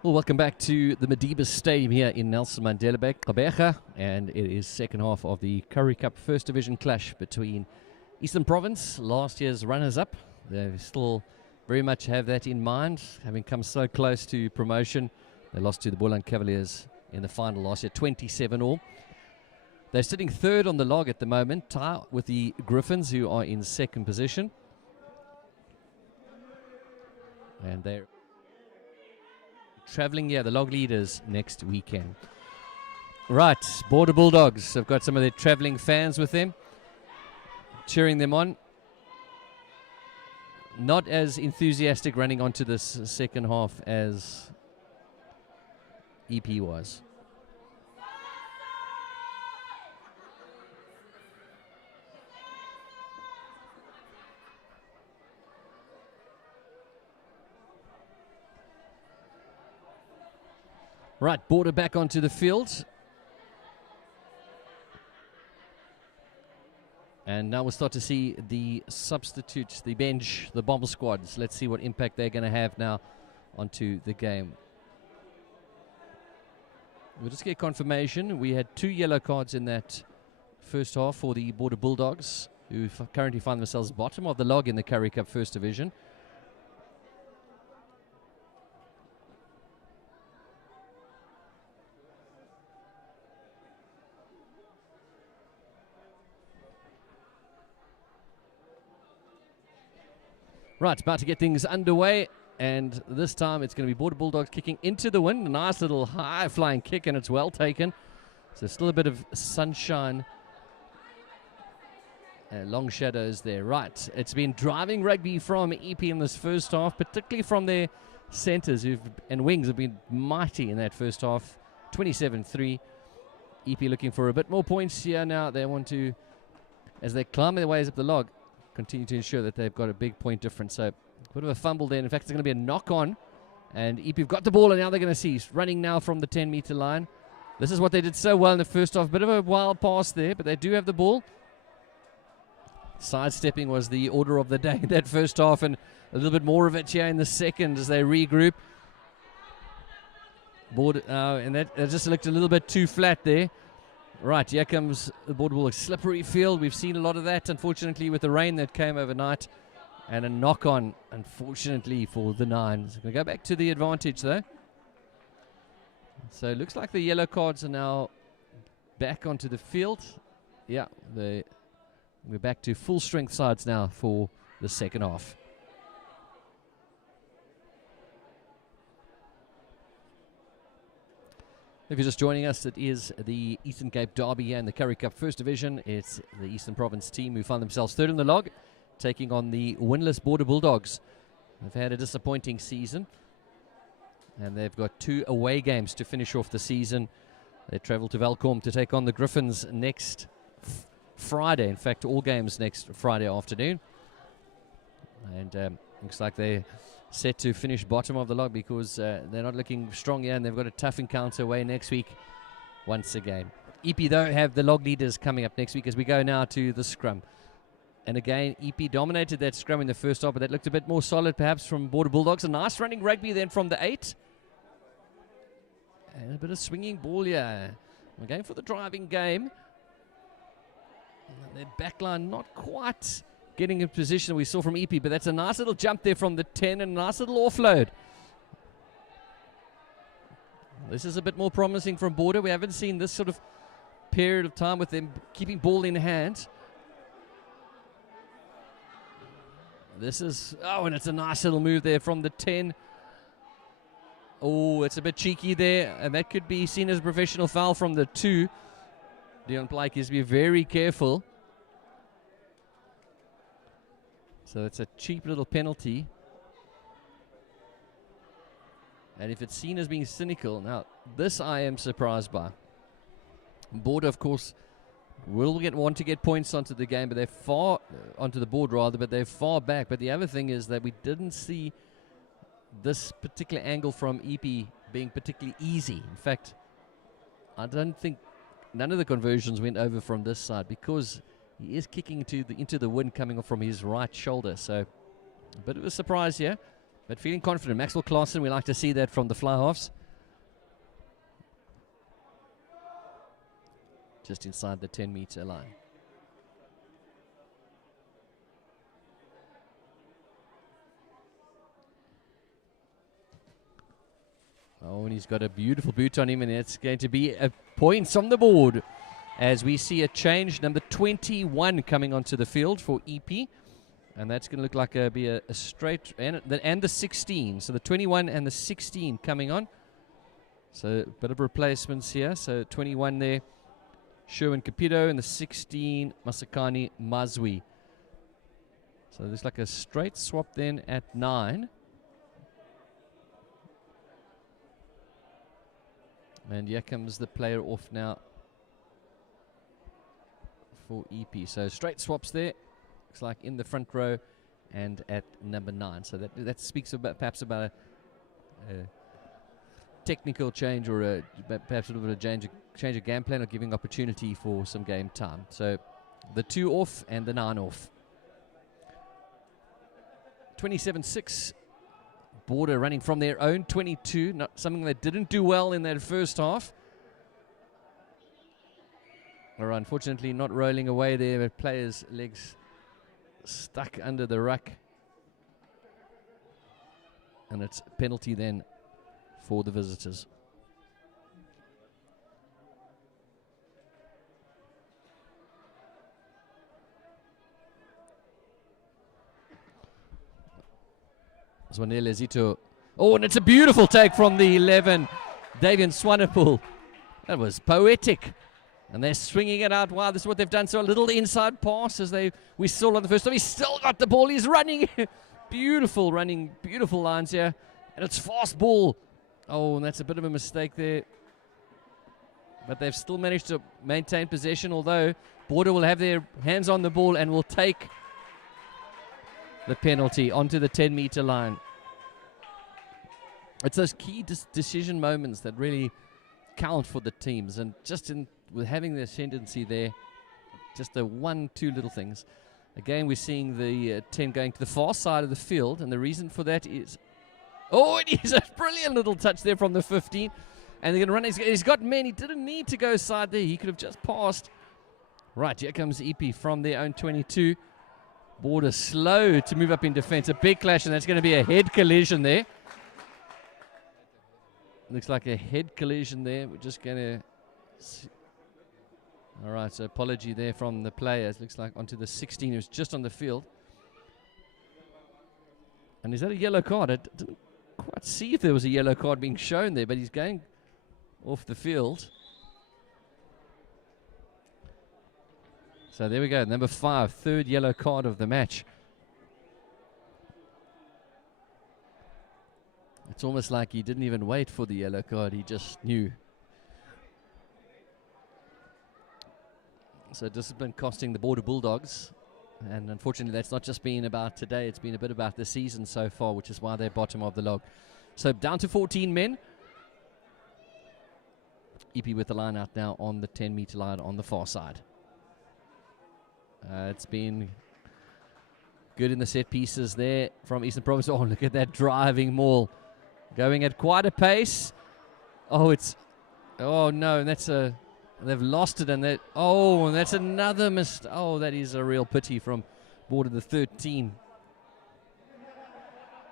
Well, welcome back to the Madiba Stadium here in Nelson Mandela Bay, Gqeberha, and it is second half of the Currie Cup First Division clash between Eastern Province, last year's runners-up. They still very much have that in mind, having come so close to promotion. They lost to the Boland Cavaliers in the final last year, 27-all. They're sitting third on the log at the moment, tie with the Griffins, who are in second position. And they're traveling, the log leaders next weekend. Right, Border Bulldogs have got some of their traveling fans with them, cheering them on. Not as enthusiastic running onto this second half as EP was. Right, Border back onto the field. And now we'll start to see the substitutes, the bench, the bomb squads. Let's see what impact they're going to have now onto the game. We'll just get confirmation. We had 2 yellow cards in that first half for the Border Bulldogs, who currently find themselves bottom of the log in the Currie Cup First Division. Right, about to get things underway, and this time it's going to be Border Bulldogs kicking into the wind. A nice little high-flying kick, and it's well taken. So still a bit of sunshine. Long shadows there. Right, it's been driving rugby from EP in this first half, particularly from their centres and wings have been mighty in that first half. 27-3. EP looking for a bit more points here now. They want to, as they climb their ways up the log, continue to ensure that they've got a big point difference. So a bit of a fumble there. In fact, it's going to be a knock-on. And EP have got the ball, and now they're going to see. He's running now from the 10-metre line. This is what they did so well in the first half. Bit of a wild pass there, but they do have the ball. Sidestepping was the order of the day in that first half, and a little bit more of it here in the second as they regroup. And that just looked a little bit too flat there. Right, here comes the Border Bulldogs slippery field. We've seen a lot of that, unfortunately, with the rain that came overnight. And a knock-on, unfortunately, for the Nines. Going to go back to the advantage, though. So it looks like the yellow cards are now back onto the field. Yeah, we're back to full-strength sides now for the second half. If you're just joining us, it is the Eastern Cape Derby here in the Currie Cup First Division. It's the Eastern Province team who find themselves third in the log, taking on the winless Border Bulldogs. They've had a disappointing season, and they've got 2 away games to finish off the season. They travel to Velkom to take on the Griffins next Friday. In fact, all games next Friday afternoon. And looks like they're set to finish bottom of the log because they're not looking strong here, and they've got a tough encounter away next week once again. EP, though, have the log leaders coming up next week as we go now to the scrum. And again, EP dominated that scrum in the first half, but that looked a bit more solid perhaps from Border Bulldogs. A nice running rugby then from the 8. And a bit of swinging ball here. We're going for the driving game. Their backline not quite getting in position we saw from EP, but that's a nice little jump there from the 10 and a nice little offload. This is a bit more promising from Border. We haven't seen this sort of period of time with them keeping ball in hand. This is, and it's a nice little move there from the 10. Oh, it's a bit cheeky there, and that could be seen as a professional foul from the 2. Dion Blake is to be very careful. So it's a cheap little penalty. And if it's seen as being cynical, now this I am surprised by. Border, of course, will want to get points onto the game, but they're far onto the board rather, but they're far back. But the other thing is that we didn't see this particular angle from EP being particularly easy. In fact, I don't think none of the conversions went over from this side because he is kicking into the wind coming off from his right shoulder. So a bit of a surprise here. but feeling confident. Maxwell Claassen, we like to see that from the fly halves. Just inside the 10-meter line. Oh, and he's got a beautiful boot on him, and it's going to be a point on the board as we see a change. Number 21 coming onto the field for EP, and that's going to look like be a straight, and the 16. So the 21 and the 16 coming on. So a bit of replacements here. So 21 there, Sherwin Capito, and the 16, Masakani Mazwi. So there's like a straight swap then at 9. And here comes the player off now for EP. So straight swaps there. Looks like in the front row and at number 9. So that speaks about perhaps about a technical change, or perhaps a little bit of change of game plan, or giving opportunity for some game time. So the 2 off and the 9 off. 27-6. Border running from their own 22, not something they didn't do well in that first half. Or unfortunately not rolling away there, but players' legs stuck under the ruck. And it's a penalty then for the visitors. Zwanele Zito. Oh, and it's a beautiful take from the 11, Davian Swanepoel. That was poetic. And they're swinging it out. Wow, this is what they've done. So a little inside pass as we saw on the first time. He's still got the ball. He's running. Beautiful running. Beautiful lines here. And it's fast ball. Oh, and that's a bit of a mistake there. But they've still managed to maintain possession, although Border will have their hands on the ball and will take the penalty onto the 10-meter line. It's those key decision moments that really count for the teams, and just with having the ascendancy there, just the 1-2 little things. Again, we're seeing the 10 going to the far side of the field, and the reason for that is, oh, it is a brilliant little touch there from the 15, and they're going to run. He's got men. He didn't need to go side there. He could have just passed. Right, here comes EP from their own 22. Border slow to move up in defense. A big clash, and that's going to be a head collision there. Looks like a head collision there. We're just going to see. All right, so apology there from the players. Looks like onto the 16 who's just on the field. And is that a yellow card? I didn't quite see if there was a yellow card being shown there, but he's going off the field. So there we go, number 5, third yellow card of the match. It's almost like he didn't even wait for the yellow card, he just knew. So discipline costing the Border Bulldogs. And unfortunately, that's not just been about today, it's been a bit about the season so far, which is why they're bottom of the log. So down to 14 men. EP with the line out now on the 10-meter line on the far side. It's been good in the set pieces there from Eastern Province. Oh, look at that driving maul. Going at quite a pace. Oh, no, they've lost it, and that's another mistake. Oh, that is a real pity from Border the 13.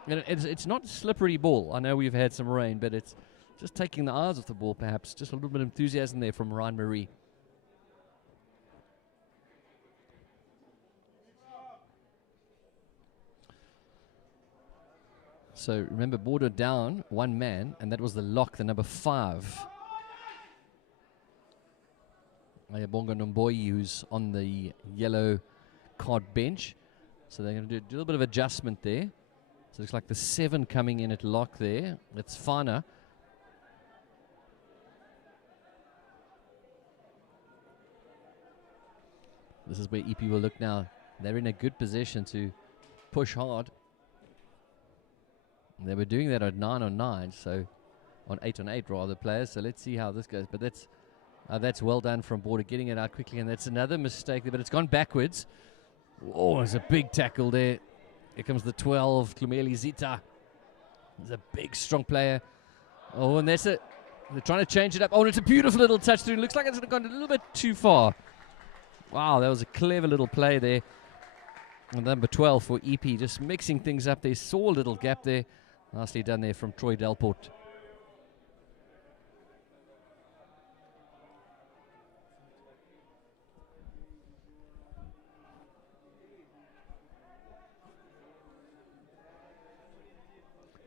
And it's not a slippery ball. I know we've had some rain, but it's just taking the eyes off the ball, perhaps. Just a little bit of enthusiasm there from Ryan Marie. So remember, Border down 1 man, and that was the lock, the number 5. Ayabonga Nomboyi, who's on the yellow card bench. So they're going to do a little bit of adjustment there. So it looks like the 7 coming in at lock there. That's Fana. This is where EP will look now. They're in a good position to push hard. They were doing that at 9 on 9, so on 8 on 8 rather, players. So let's see how this goes. But that's well done from Border, getting it out quickly, and that's another mistake there, but it's gone backwards. Oh, there's a big tackle there. Here comes the 12, Klumeli Zita. He's a big, strong player. Oh, and that's it. They're trying to change it up. Oh, and it's a beautiful little touch through. Looks like it's gone a little bit too far. Wow, that was a clever little play there. And number 12 for EP, just mixing things up. They saw a little gap there. Nicely done there from Troy Delport.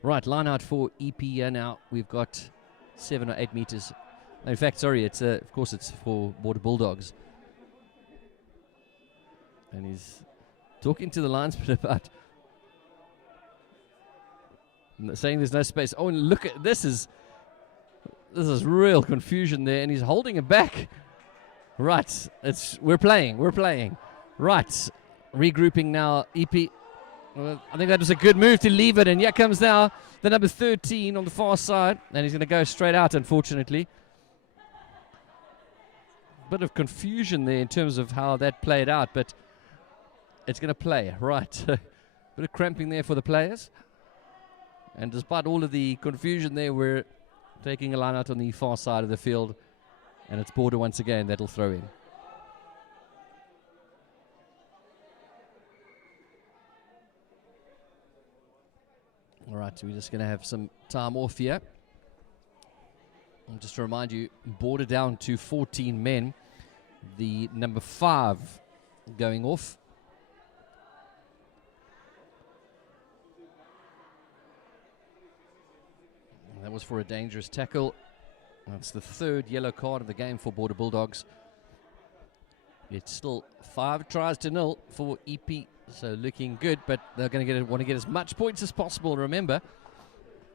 Right, line out for EP here now. We've got 7 or 8 meters. In fact, sorry, it's of course it's for Border Bulldogs. And he's talking to the linesman about saying there's no space. Oh, and look at this is real confusion there, and he's holding it back. Right, we're playing. Right, regrouping now. EP. Well, I think that was a good move to leave it, and here comes now the number 13 on the far side, and he's going to go straight out, unfortunately. Bit of confusion there in terms of how that played out, but it's going to play, right. Bit of cramping there for the players, and despite all of the confusion there, we're taking a line out on the far side of the field, and it's Border once again that'll throw in. All right, we're just going to have some time off here. And just to remind you, Border down to 14 men. The number 5 going off. And that was for a dangerous tackle. That's the 3rd yellow card of the game for Border Bulldogs. It's still 5-0 for EP. So looking good, but they're going to want to get as much points as possible. Remember,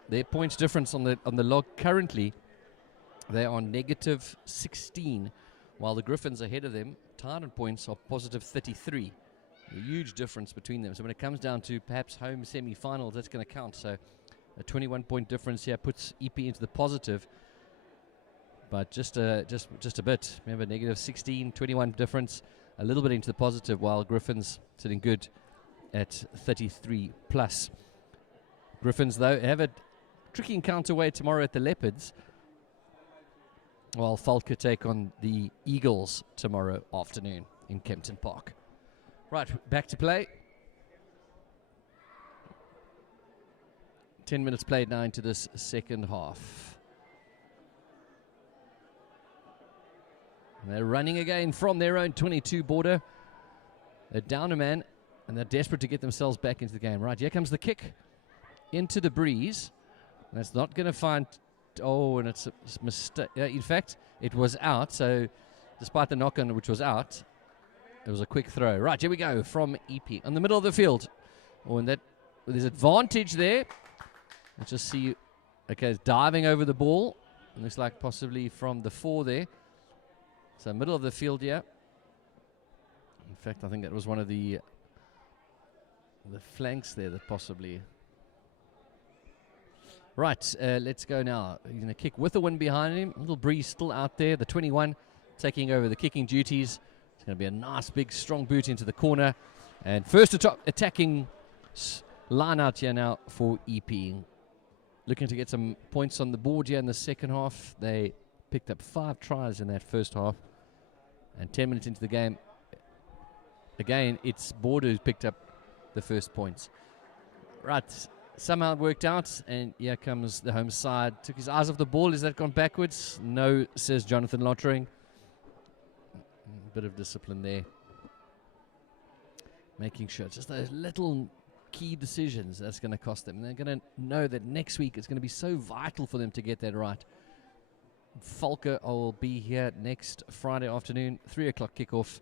their points difference on the log currently, they are negative 16, while the Griffins ahead of them, tied on points, are positive 33. A huge difference between them. So when it comes down to perhaps home semi-finals, that's going to count. So a 21-point difference here puts EP into the positive, but just a bit. Remember, negative 16, 21 difference. A little bit into the positive, while Griffins sitting good at 33 plus. Griffins, though, have a tricky encounter away tomorrow at the Leopards, while Falca take on the Eagles tomorrow afternoon in Kempton Park. Right, back to play. 10 minutes played now into this second half. They're running again from their own 22 Border. They're down a man, and they're desperate to get themselves back into the game. Right, here comes the kick into the breeze. That's not going to find... Oh, and it's a mistake. In fact, it was out. So, despite the knock-on, which was out, it was a quick throw. Right, here we go from EP. In the middle of the field. Oh, and there's advantage there. Let's just see... Okay, it's diving over the ball. It looks like possibly from the 4 there. So middle of the field here. In fact, I think that was one of the flanks there that possibly... Right, let's go now. He's going to kick with the wind behind him. Little breeze still out there. The 21 taking over the kicking duties. It's going to be a nice, big, strong boot into the corner. And first attacking line out here now for EP. Looking to get some points on the board here in the second half. They picked up 5 tries in that first half, and 10 minutes into the game, again, it's Border who's picked up the first points. Right, somehow it worked out, and here comes the home side. Took his eyes off the ball. Has that gone backwards? No, says Jonathan Lottering. A bit of discipline there. Making sure, just those little key decisions that's going to cost them. And they're going to know that next week it's going to be so vital for them to get that right. Falca will be here next Friday afternoon, 3 o'clock kickoff.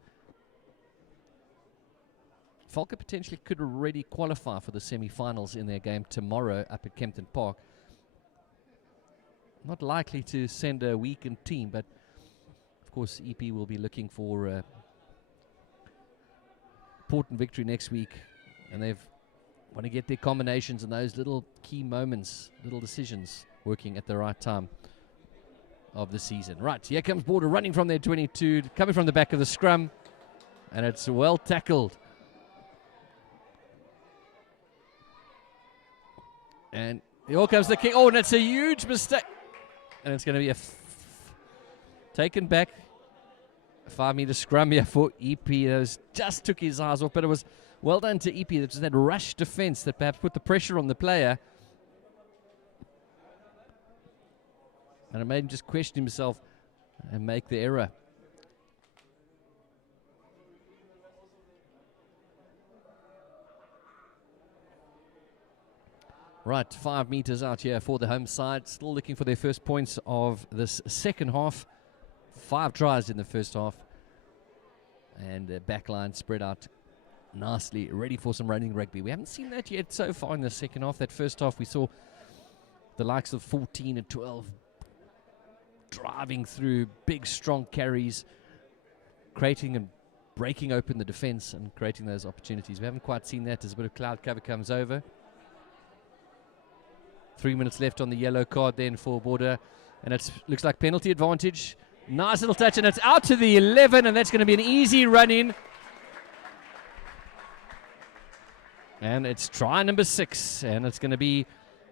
Falca potentially could already qualify for the semi-finals in their game tomorrow up at Kempton Park. Not likely to send a weakened team, but of course EP will be looking for important victory next week, and they've want to get their combinations and those little key moments, little decisions working at the right time of the season. Right, here comes Border running from their 22, coming from the back of the scrum, and it's well tackled. And Here comes the kick. Oh, and it's a huge mistake. And it's going to be taken back. A 5-meter scrum here for EP. Just took his eyes off, but it was well done to EP. It was that rush defense that perhaps put the pressure on the player. And it made him just question himself and make the error. Right, 5 meters out here for the home side. Still looking for their first points of this second half. 5 tries in the first half. And the back line spread out nicely, ready for some running rugby. We haven't seen that yet so far in the second half. That first half we saw the likes of 14 and 12 driving through big, strong carries, creating and breaking open the defense and creating those opportunities. We haven't quite seen that as a bit of cloud cover comes over. 3 minutes left on the yellow card then for Border, and it looks like penalty advantage. Nice little touch, and it's out to the 11, and that's going to be an easy run in. And it's try number 6, and it's going to be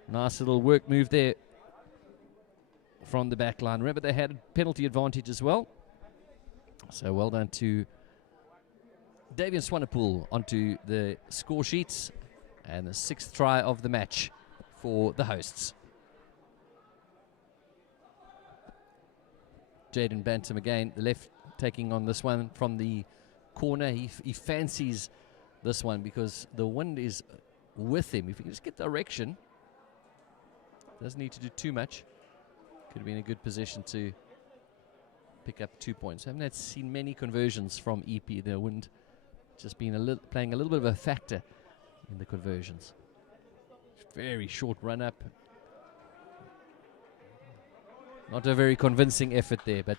a nice little work move there from the back line. Remember, they had penalty advantage as well. So well done to Davian Swanepoel onto the score sheets, and the 6th try of the match for the hosts. Jaden Bantam again, the left taking on this one from the corner. He fancies this one because the wind is with him. If he can just get direction, doesn't need to do too much. Could have been a good position to pick up 2 points. I haven't seen many conversions from EP. The wind just been playing a little bit of a factor in the conversions. Very short run up. Not a very convincing effort there, but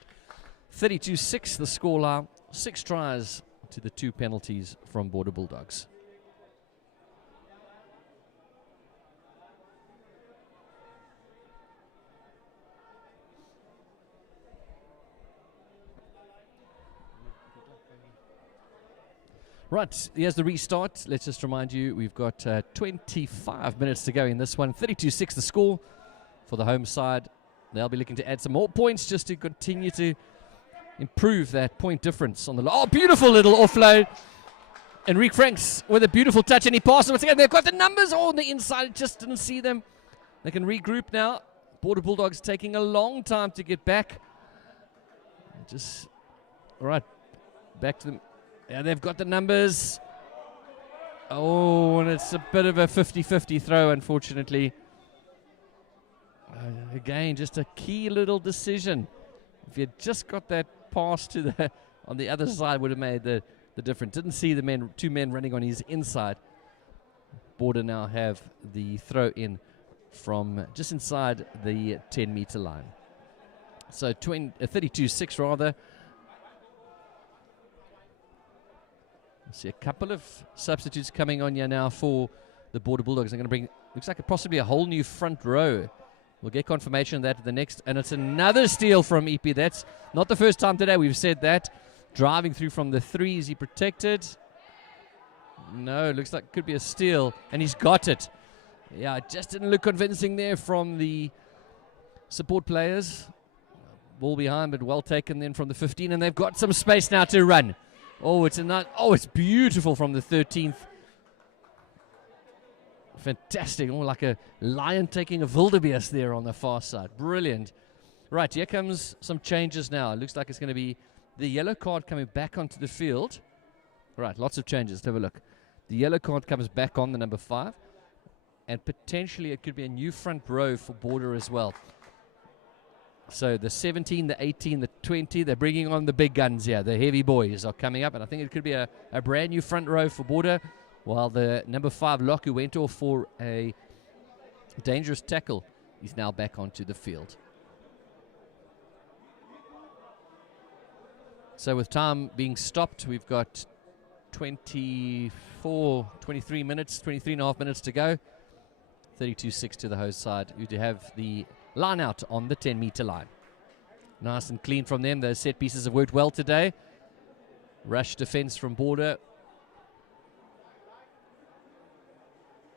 32-6 the scoreline. 6 tries to the 2 penalties from Border Bulldogs. Right, here's the restart. Let's just remind you, we've got 25 minutes to go in this one. 32-6 the score for the home side. They'll be looking to add some more points just to continue to improve that point difference on the... Oh, beautiful little offload. Enrique Franks with a beautiful touch, and he passes once again. They've got the numbers on the inside, just didn't see them. They can regroup now. Border Bulldogs taking a long time to get back. Just, all right, back to them. Yeah, they've got the numbers. Oh, and it's a bit of a 50-50 throw, unfortunately. Again, just a key little decision. If you just got that pass to the on the other side, would have made the difference. Didn't see the 2 men running on his inside. Border now have the throw in from just inside the 10-meter line. So 32-6 rather. See a couple of substitutes coming on here now for the Border Bulldogs. They're going to bring, looks like possibly a whole new front row. We'll get confirmation of that at the next. And it's another steal from EP. That's not the first time today we've said that. Driving through from the 3. Is he protected? No, looks like it could be a steal. And he's got it. Yeah, it just didn't look convincing there from the support players. Ball behind, but well taken then from the 15. And they've got some space now to run. Oh, it's beautiful from the 13th. Fantastic. Oh, like a lion taking a wildebeest there on the far side. Brilliant. Right, here comes some changes now. It looks like it's going to be the yellow card coming back onto the field. Right, lots of changes. Let's have a look. The yellow card comes back on the number 5. And potentially it could be a new front row for Border as well. So the 17, the 18, the 20, they're bringing on the big guns here. The heavy boys are coming up, and I think it could be a brand new front row for Border, while the number 5, Locke, who went off for a dangerous tackle, is now back onto the field. So with time being stopped, we've got 23 minutes, 23 and a half minutes to go. 32-6 to the host side, who do have the line out on the 10-meter line. Nice and clean from them. Those set pieces have worked well today. Rush defense from Border.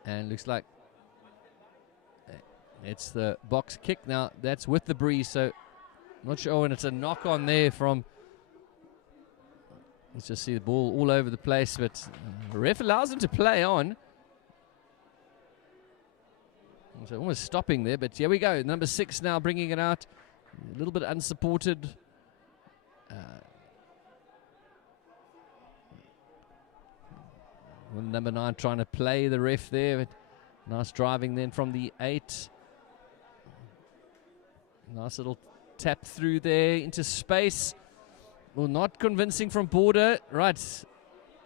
And looks like It's the box kick now. That's with the breeze, so I'm not sure. And it's a knock on there from. Let's just see the ball all over the place, but the ref allows him to play on. So almost stopping there, but here we go. Number 6 now bringing it out. A little bit unsupported. Number 9 trying to play the ref there. Nice driving then from the 8. Nice little tap through there into space. Well, not convincing from Border. Right.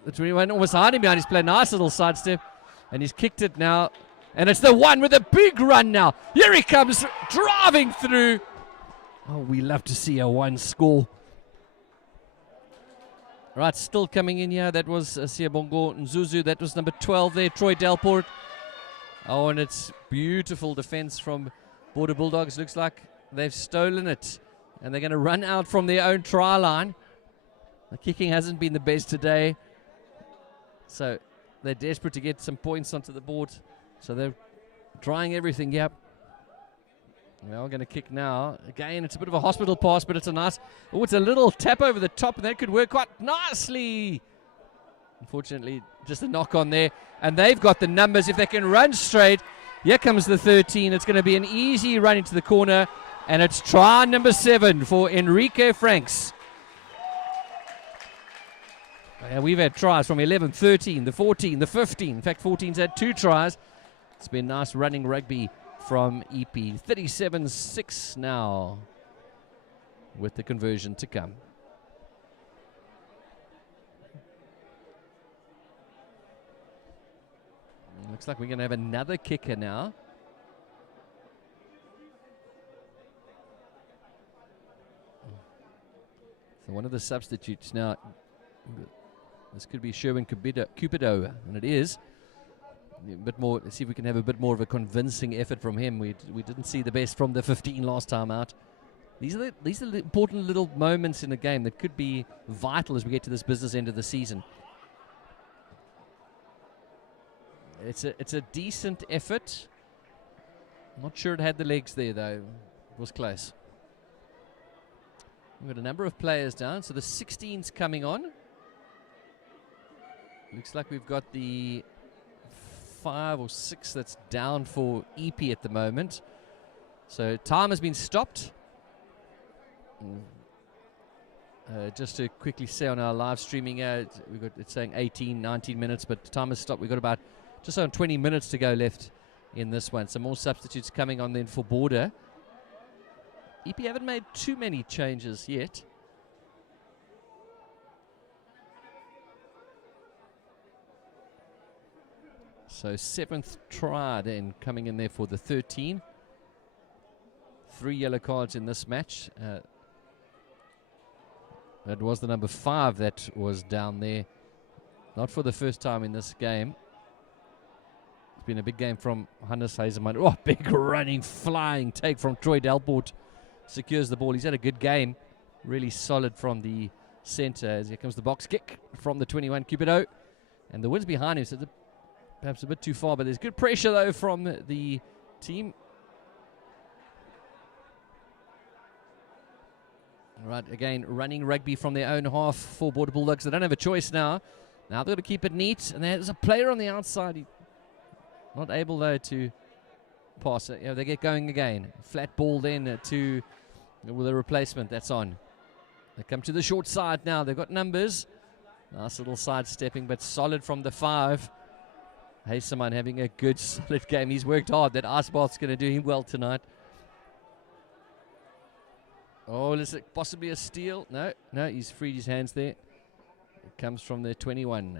The 21 almost hiding behind his play. Nice little sidestep. And he's kicked it now. And it's the 1 with a big run now. Here he comes driving through. Oh, we love to see a 1 score. Right, still coming in here. That was Siyabongo Nzuzu. That was number 12 there, Troy Delport. Oh, and it's beautiful defense from Border Bulldogs. Looks like they've stolen it. And they're going to run out from their own try line. The kicking hasn't been the best today. So they're desperate to get some points onto the board. So they're trying everything, yep. They are going to kick now. Again, it's a bit of a hospital pass, but it's a nice... Oh, it's a little tap over the top, and that could work quite nicely. Unfortunately, just a knock on there. And they've got the numbers. If they can run straight, here comes the 13. It's going to be an easy run into the corner. And it's try number 7 for Enrique Franks. We've had tries from 11, 13, the 14, the 15. In fact, 14's had 2 tries. It's been nice running rugby from EP. 37-6 now with the conversion to come. Looks like we're going to have another kicker now. So one of the substitutes now, this could be Sherwin Cupido, and it is. A bit more. Let's see if we can have a bit more of a convincing effort from him. We didn't see the best from the 15 last time out. These are the important little moments in the game that could be vital as we get to this business end of the season. It's a decent effort. I'm not sure it had the legs there though. It was close. We've got a number of players down, so the 16's coming on. Looks like we've got the 5 or 6 that's down for EP at the moment. So time has been stopped. Just to quickly say on our live streaming, it's saying 18, 19 minutes, but time has stopped. We've got about just on 20 minutes to go left in this one. Some more substitutes coming on then for Border. EP haven't made too many changes yet. So 7th try then coming in there for the 13. 3 yellow cards in this match. That was the number 5 that was down there. Not for the first time in this game. It's been a big game from Hannes Heisemann. Oh, big running, flying take from Troy Delport. Secures the ball. He's had a good game. Really solid from the center. As here comes the box kick from the 21, Cupido. And the wind's behind him, so perhaps a bit too far, but there's good pressure though from the team. Right, again, running rugby from their own half for Border Bulldogs. They don't have a choice now. Now they've got to keep it neat, and there's a player on the outside. Not able though to pass it. They get going again. Flat ball then to with a replacement. That's on. They come to the short side now. They've got numbers. Nice little sidestepping, but solid from the 5. Heisemann having a good, solid game. He's worked hard. That ice bath's going to do him well tonight. Oh, is it possibly a steal? No, he's freed his hands there. It comes from the 21.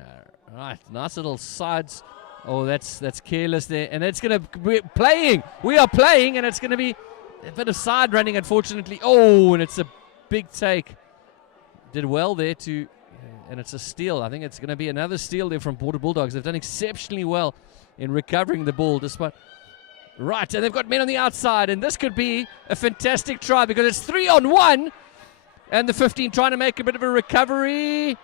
Right, nice little sides. Oh, that's careless there. And it's going to be playing. We are playing, and it's going to be a bit of side running, unfortunately. Oh, and it's a big take. Did well there and it's a steal. I think it's going to be another steal there from Border Bulldogs. They've done exceptionally well in recovering the ball despite... Right, and they've got men on the outside, and this could be a fantastic try because it's 3-on-1, and the 15 trying to make a bit of a recovery.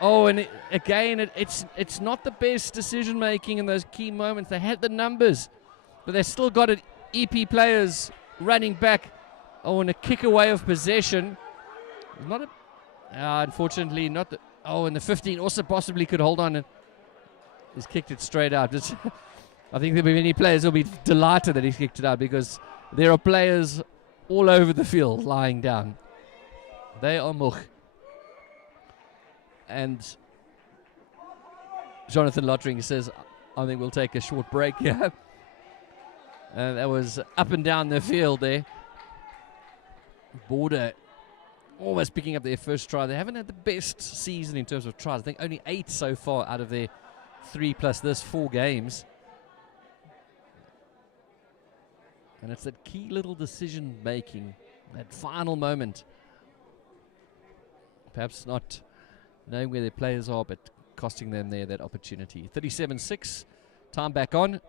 Oh, and it's not the best decision-making in those key moments. They had the numbers, but they still got it EP players running back on a kick away of possession. Not a, unfortunately, not the, and the 15 also possibly could hold on and he's kicked it straight out. I think there'll be many players who'll be delighted that he's kicked it out, because there are players all over the field lying down. They are much. And Jonathan Lottering says, I think we'll take a short break here. That was up and down the field there. Border almost picking up their first try. They haven't had the best season in terms of tries. I think only 8 so far out of their 3 plus this 4 games. And it's that key little decision making, that final moment. Perhaps not knowing where their players are, but costing them there that opportunity. 37-6, time back on.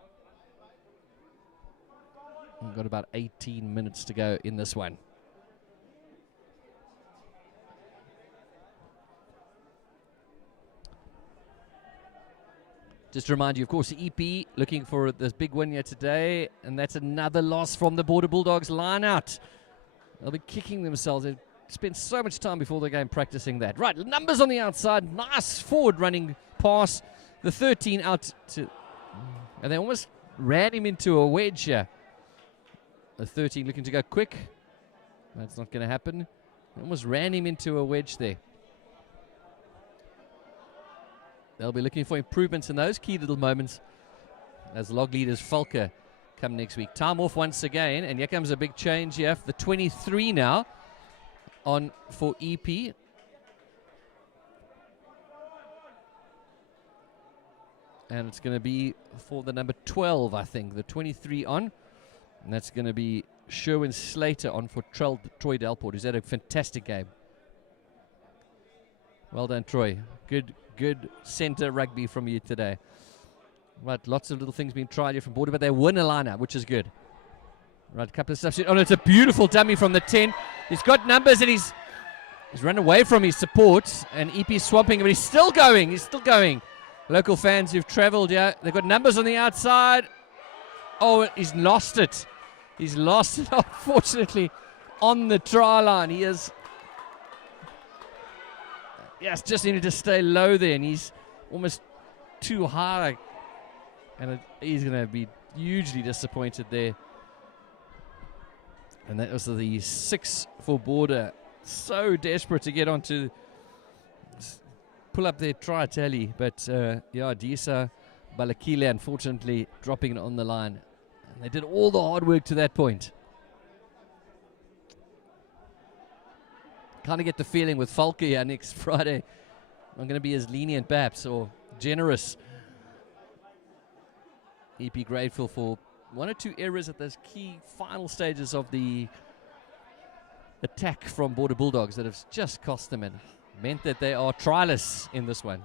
We've got about 18 minutes to go in this one. Just to remind you, of course, EP looking for this big win here today, and that's another loss from the Border Bulldogs line out. They'll be kicking themselves. They've spent so much time before the game practicing that. Right, numbers on the outside. Nice forward running pass. The 13 out to... And they almost ran him into a wedge here. The 13 looking to go quick. That's not going to happen. They almost ran him into a wedge there. They'll be looking for improvements in those key little moments as log leaders Falker come next week. Time off once again, and here comes a big change here. The 23 now on for EP. And it's going to be for the number 12, I think. The 23 on. And that's going to be Sherwin Slater on for Troy Delport, who's had a fantastic game. Well done, Troy. Good center rugby from you today. Right, lots of little things being tried here from Border, but they win a line-out, which is good. Right, a couple of substitutes. Oh, no, it's a beautiful dummy from the 10. He's got numbers, and he's run away from his support, and EP swamping him, but he's still going. He's still going. Local fans who've travelled here, they've got numbers on the outside. Oh, he's lost it. He's lost it, unfortunately, on the try line. He is... Yes, just needed to stay low there, and he's almost too high. And he's going to be hugely disappointed there. And that was the 6 for Border. So desperate to get onto, pull up their try tally. But, Disa Balakile, unfortunately, dropping it on the line. And they did all the hard work to that point. Kind of get the feeling with Falke here next Friday, I'm going to be as lenient perhaps, or generous. EP grateful for 1 or 2 errors at those key final stages of the attack from Border Bulldogs that have just cost them and meant that they are tryless in this one.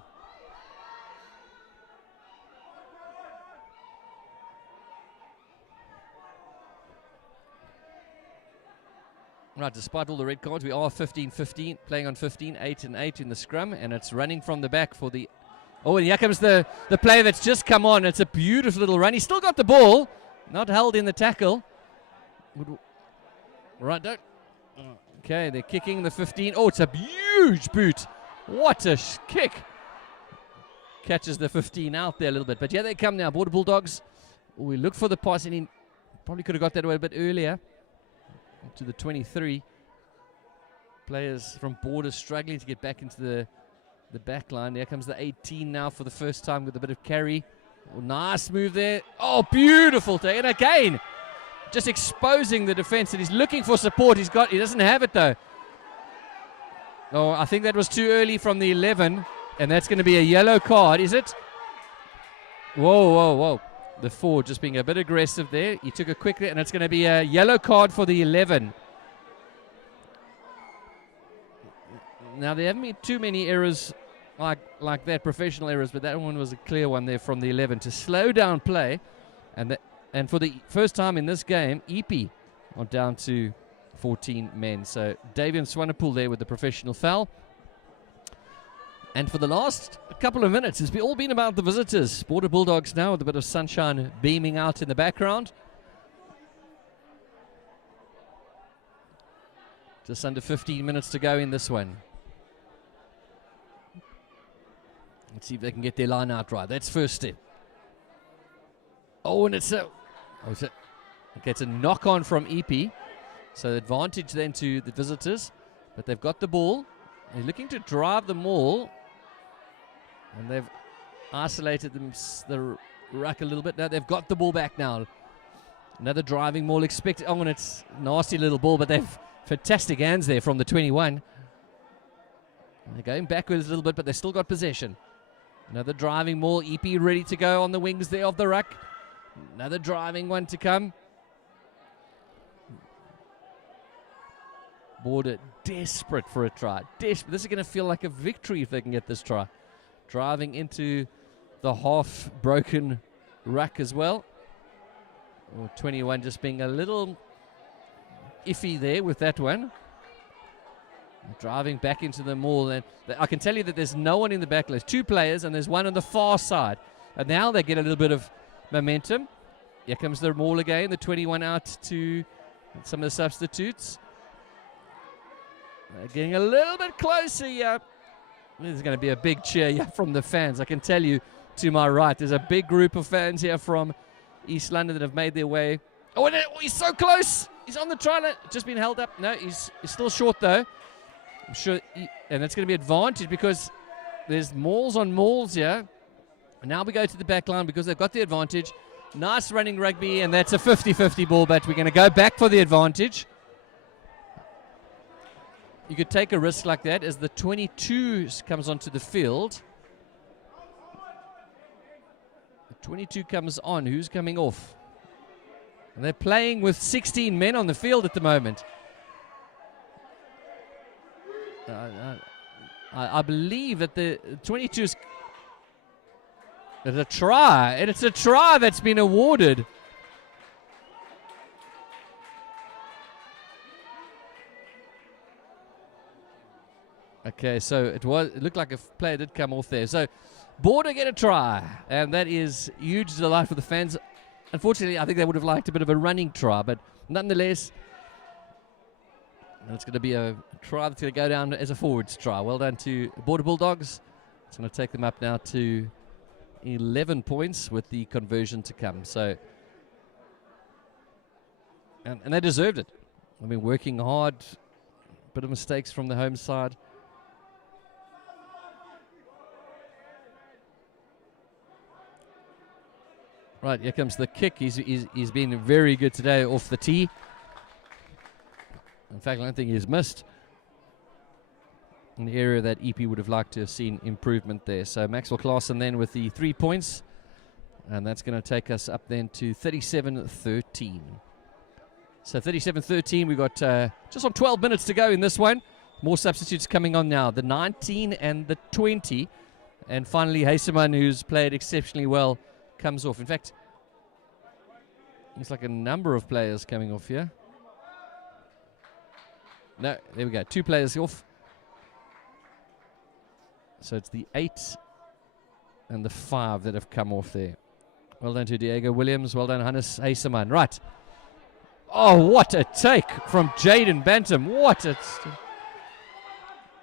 Right, despite all the red cards, we are 15-15, playing on 15, 8 and 8 in the scrum, and it's running from the back for the... Oh, and here comes the player that's just come on. It's a beautiful little run. He's still got the ball, not held in the tackle. Right, don't... Okay, they're kicking the 15. Oh, it's a huge boot. What a kick. Catches the 15 out there a little bit. But yeah, they come now. Border Bulldogs. Oh, we look for the pass, and he probably could have got that away a bit earlier. To the 23. Players from Border struggling to get back into the back line. There comes the 18 now for the first time with a bit of carry. Oh, nice move there. Oh, beautiful take. And again, just exposing the defense, and he's looking for support. He doesn't have it though. Oh, I think that was too early from the 11, and that's going to be a yellow card, is it? Whoa. The 4 just being a bit aggressive there. He took it quickly, and it's going to be a yellow card for the 11. Now, there haven't been too many errors like that, professional errors, but that one was a clear one there from the 11 to slow down play. And for the first time in this game, EP are down to 14 men. So Davian Swanepoel there with the professional foul. And for the last couple of minutes, it's all been about the visitors. Border Bulldogs now with a bit of sunshine beaming out in the background. Just under 15 minutes to go in this one. Let's see if they can get their line out right. That's first step. Oh, and it's a knock on from EP. So advantage then to the visitors. But they've got the ball. They're looking to drive the maul. And they've isolated the ruck a little bit. Now they've got the ball back now. Another driving maul expected. Oh, and it's a nasty little ball, but they've fantastic hands there from the 21. They're going backwards a little bit, but they've still got possession. Another driving maul. EP ready to go on the wings there of the ruck. Another driving one to come. Border desperate for a try. Desperate. This is going to feel like a victory if they can get this try. Driving into the half-broken ruck as well. 21 just being a little iffy there with that one. Driving back into the maul. And I can tell you that there's no one in the back. There's two players and there's one on the far side. And now they get a little bit of momentum. Here comes the maul again. The 21 out to some of the substitutes. They're getting a little bit closer here. There's going to be a big cheer here from the fans. I can tell you to my right, there's a big group of fans here from East London that have made their way. Oh, and he's so close. He's on the try line. Just been held up. No, he's still short though. I'm sure, and that's going to be advantage because there's mauls on mauls here. And now we go to the back line because they've got the advantage. Nice running rugby, and that's a 50-50 ball, but we're going to go back for the advantage. You could take a risk like that as the 22 comes onto the field. The 22 comes on. Who's coming off? And they're playing with 16 men on the field at the moment. I believe that the 22 is a try, and it's a try that's been awarded. Okay, so it looked like a player did come off there. So Border get a try, and that is huge delight for the fans. Unfortunately, I think they would have liked a bit of a running try, but nonetheless, it's going to be a try that's going to go down as a forwards try. Well done to Border Bulldogs. It's going to take them up now to 11 points with the conversion to come. So, and they deserved it. I mean, working hard, bit of mistakes from the home side. Right, here comes the kick. He's been very good today off the tee. In fact, I don't think he's missed. An area that EP would have liked to have seen improvement there. So Maxwell Claassen then with the 3 points. And that's going to take us up then to 37-13. So 37-13, we've got just on 12 minutes to go in this one. More substitutes coming on now. The 19 and the 20. And finally, Heiseman, who's played exceptionally well, comes off. In fact, it's like a number of players coming off here. No, there we go. 2 players off. So it's the 8 and the 5 that have come off there. Well done to Diego Williams. Well done, Hannes Heiseman. Right. Oh, what a take from Jaden Bantam. What a...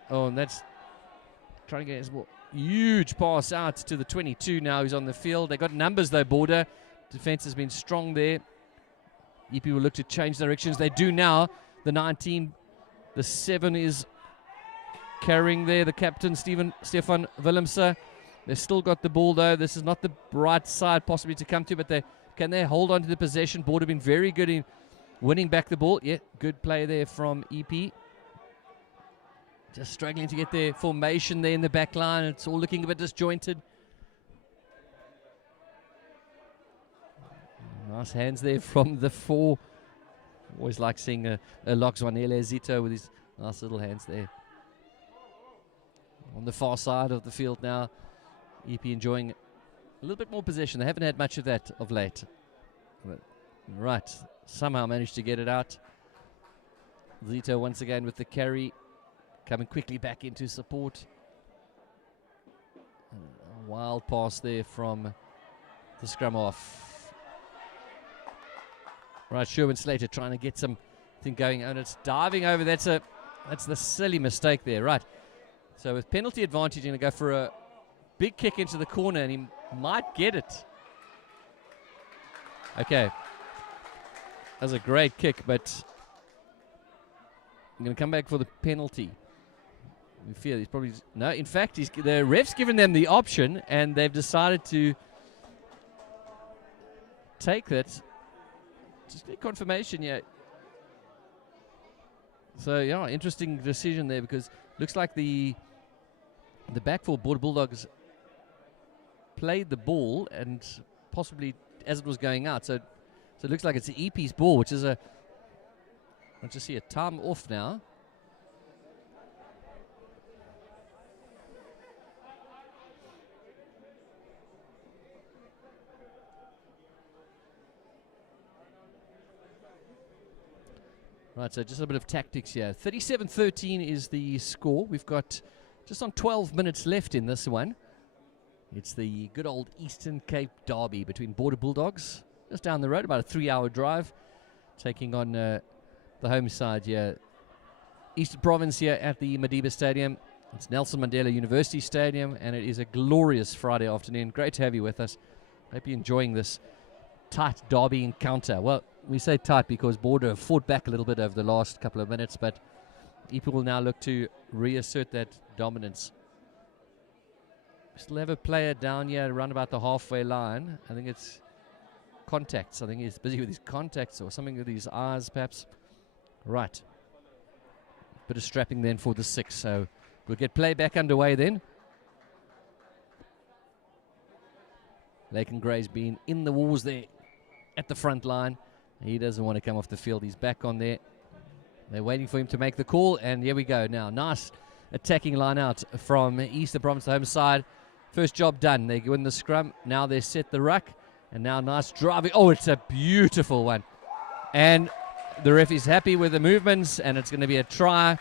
Oh, and that's trying to get his ball. Huge pass out to the 22 now who's on the field. They got numbers though, Border. Defense has been strong there. EP will look to change directions. They do now. The 19, the 7 is carrying there. The captain, Stefan Willemse. They've still got the ball though. This is not the right side possibly to come to, but can they hold on to the possession? Border been very good in winning back the ball. Yeah, good play there from EP. Just struggling to get their formation there in the back line. It's all looking a bit disjointed. Nice hands there from the 4. Always like seeing a Loxwanele Zito with his nice little hands there. On the far side of the field now, EP enjoying a little bit more possession. They haven't had much of that of late. But, right, somehow managed to get it out. Zito once again with the carry. Coming quickly back into support. A wild pass there from the scrum off. Right, Sherwin Slater trying to get some thing going, and it's diving over. That's the silly mistake there, right? So with penalty advantage, he's going to go for a big kick into the corner, and he might get it. Okay. That was a great kick, but I'm going to come back for the penalty. We fear he's probably... No, in fact, the ref's given them the option, and they've decided to take that. Just get confirmation yet. So, yeah, interesting decision there, because looks like the back four Border Bulldogs played the ball and possibly as it was going out. So it looks like it's the EP's ball, which is I just see a time off now. Right, so just a bit of tactics here. 37-13 is the score. We've got just on 12 minutes left in this one. It's the good old Eastern Cape derby between Border Bulldogs, just down the road, about a 3-hour drive, taking on the home side here. Eastern Province here at the Madiba Stadium. It's Nelson Mandela University Stadium, and it is a glorious Friday afternoon. Great to have you with us. Hope you're enjoying this tight derby encounter. Well, we say tight because Border fought back a little bit over the last couple of minutes, but EP will now look to reassert that dominance. Still have a player down here around about the halfway line. I think it's contacts. I think he's busy with his contacts or something with his eyes, perhaps. Right. Bit of strapping then for the 6. So we'll get play back underway then. Laken Gray's been in the wars there at the front line. He doesn't want to come off the field. He's back on there. They're waiting for him to make the call, and here we go now. Nice attacking line out from Eastern Province, the home side. First job done. They win the scrum. Now they set the ruck, and now nice driving. Oh, it's a beautiful one. And the ref is happy with the movements, and it's going to be a try.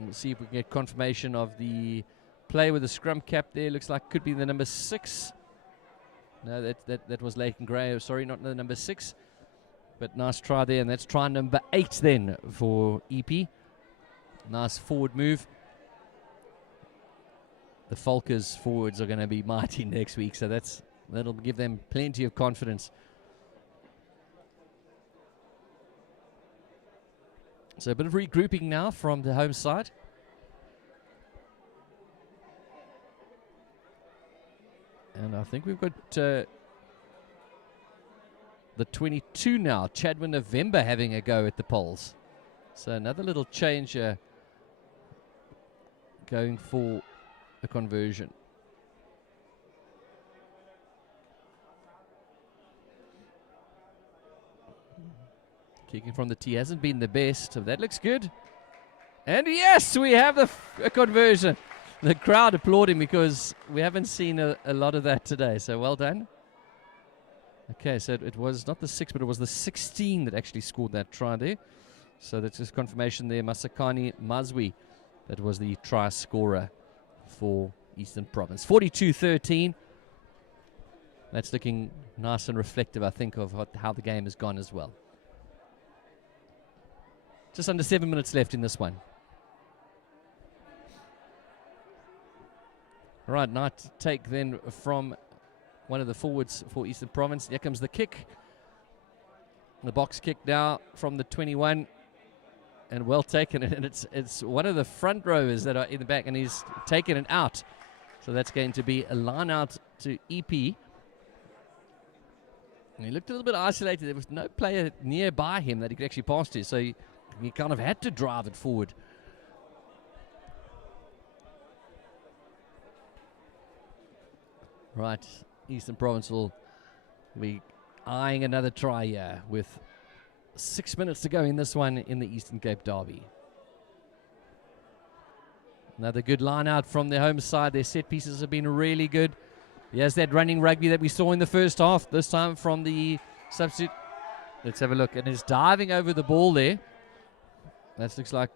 We'll see if we can get confirmation of the play with the scrum cap there. Looks like could be the number 6. No, that was Laken Gray. Sorry, not the number 6. But nice try there, and that's try number 8 then for EP. Nice forward move. The Falkers forwards are going to be mighty next week, so that'll give them plenty of confidence. So a bit of regrouping now from the home side. And I think we've got the 22 now, Chadwin November, having a go at the poles. So another little change going for a conversion. Kicking from the tee hasn't been the best, so that looks good. And yes, we have a conversion. The crowd applauding because we haven't seen a lot of that today, so well done. Okay, so it was not the 6, but it was the 16 that actually scored that try there. So that's just confirmation there. Masakani Mazwi, that was the try scorer for Eastern Province. 42-13. That's looking nice and reflective, I think, of how the game has gone as well. Just under 7 minutes left in this one. All right, nice take then from one of the forwards for Eastern Province. Here comes the kick. The box kick now from the 21. And well taken. And it's one of the front rowers that are in the back, and he's taken it out. So that's going to be a line out to EP. And he looked a little bit isolated. There was no player nearby him that he could actually pass to. So he kind of had to drive it forward. Right, Eastern Province will be eyeing another try here with 6 minutes to go in this one in the Eastern Cape Derby. Another good line out from their home side. Their set pieces have been really good. Here's that running rugby that we saw in the first half, this time from the substitute. Let's have a look. And it's diving over the ball there. That looks like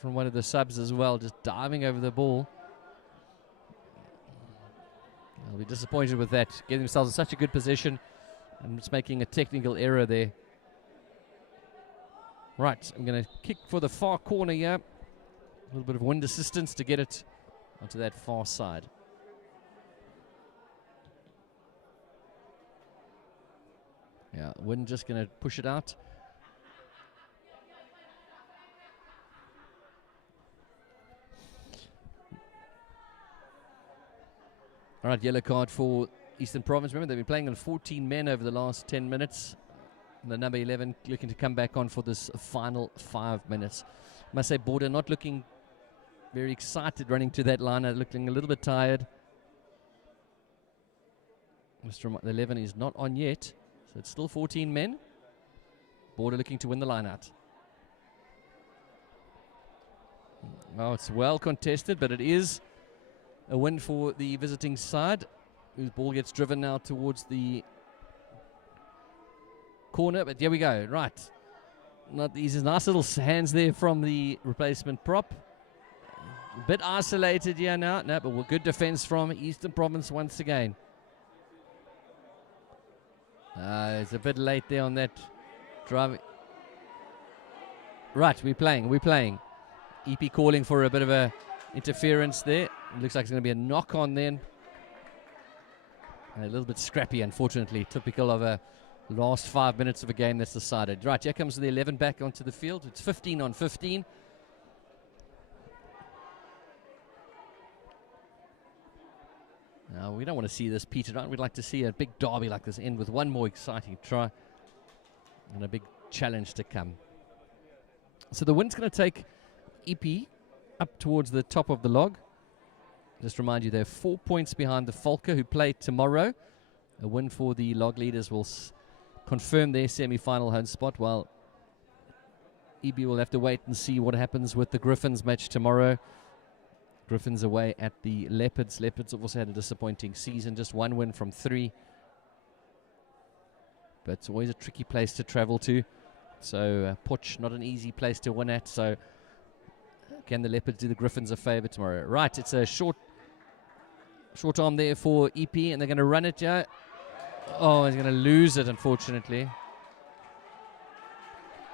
from one of the subs as well, just diving over the ball. They'll be disappointed with that. Getting themselves in such a good position and it's making a technical error there. Right, I'm going to kick for the far corner here. A little bit of wind assistance to get it onto that far side. Yeah, wind just going to push it out. All right, yellow card for Eastern Province. Remember, they've been playing on 14 men over the last 10 minutes. The number 11 looking to come back on for this final 5 minutes. I must say, Border not looking very excited running to that line, looking a little bit tired. The 11 is not on yet, so it's still 14 men. Border looking to win the line out. Oh, it's well contested, but it is a win for the visiting side, whose ball gets driven now towards the corner. But here we go. Right. Not these nice little hands there from the replacement prop. A bit isolated here now. No, but good defense from Eastern Province once again. It's a bit late there on that drive. Right, we're playing. EP calling for a bit of a interference there. It looks like it's going to be a knock on then. And a little bit scrappy, unfortunately. Typical of a last 5 minutes of a game that's decided. Right, here comes the 11 back onto the field. It's 15 on 15. Now, we don't want to see this peter out. We'd like to see a big derby like this end with one more exciting try and a big challenge to come. So the wind's going to take EP up towards the top of the log. Just remind you, they're 4 points behind the Falker, who play tomorrow. A win for the log leaders will confirm their semi-final home spot, while EB will have to wait and see what happens with the Griffins match tomorrow. Griffins away at the Leopards. Leopards have also had a disappointing season, just 1 win from 3. But it's always a tricky place to travel to. So Potch, not an easy place to win at. So can the Leopards do the Griffins a favour tomorrow? Right, it's a short arm there for EP, and they're going to run it here. Oh, he's going to lose it, unfortunately.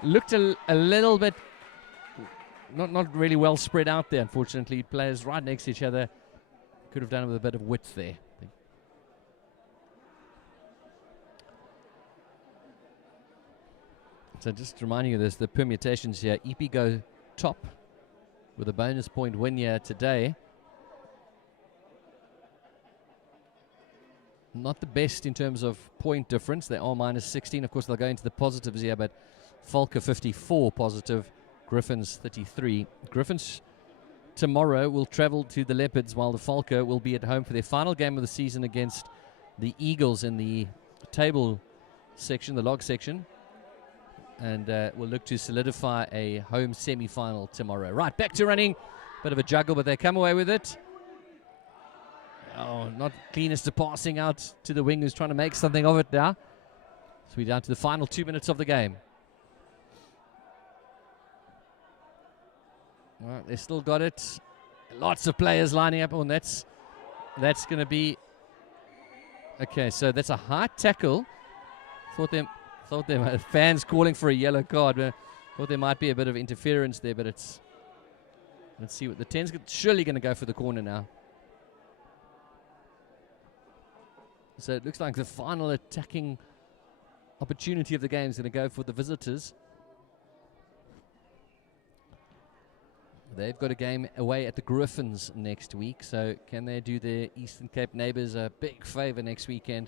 Looked a little bit not really well spread out there, unfortunately. Players right next to each other. Could have done it with a bit of width there. So just reminding you, there's the permutations here. EP go top with a bonus point win here today. Not the best in terms of point difference. They are minus 16. Of course, they'll go into the positives here, but Falker 54 positive, Griffins 33. Griffins tomorrow will travel to the Leopards, while the Falker will be at home for their final game of the season against the Eagles in the table section, the log section. And we'll look to solidify a home semi-final tomorrow. Right, back to running. Bit of a juggle, but they come away with it. Oh, not cleanest to passing out to the wing, who's trying to make something of it now. So we're down to the final 2 minutes of the game. Well, they still got it. Lots of players lining up. Oh, and that's going to be... Okay, so that's a high tackle. Thought there fans calling for a yellow card. Thought there might be a bit of interference there, but it's... Let's see what the 10's surely going to go for the corner now. So it looks like the final attacking opportunity of the game is going to go for the visitors. They've got a game away at the Griffins next week, so can they do their Eastern Cape neighbours a big favour next weekend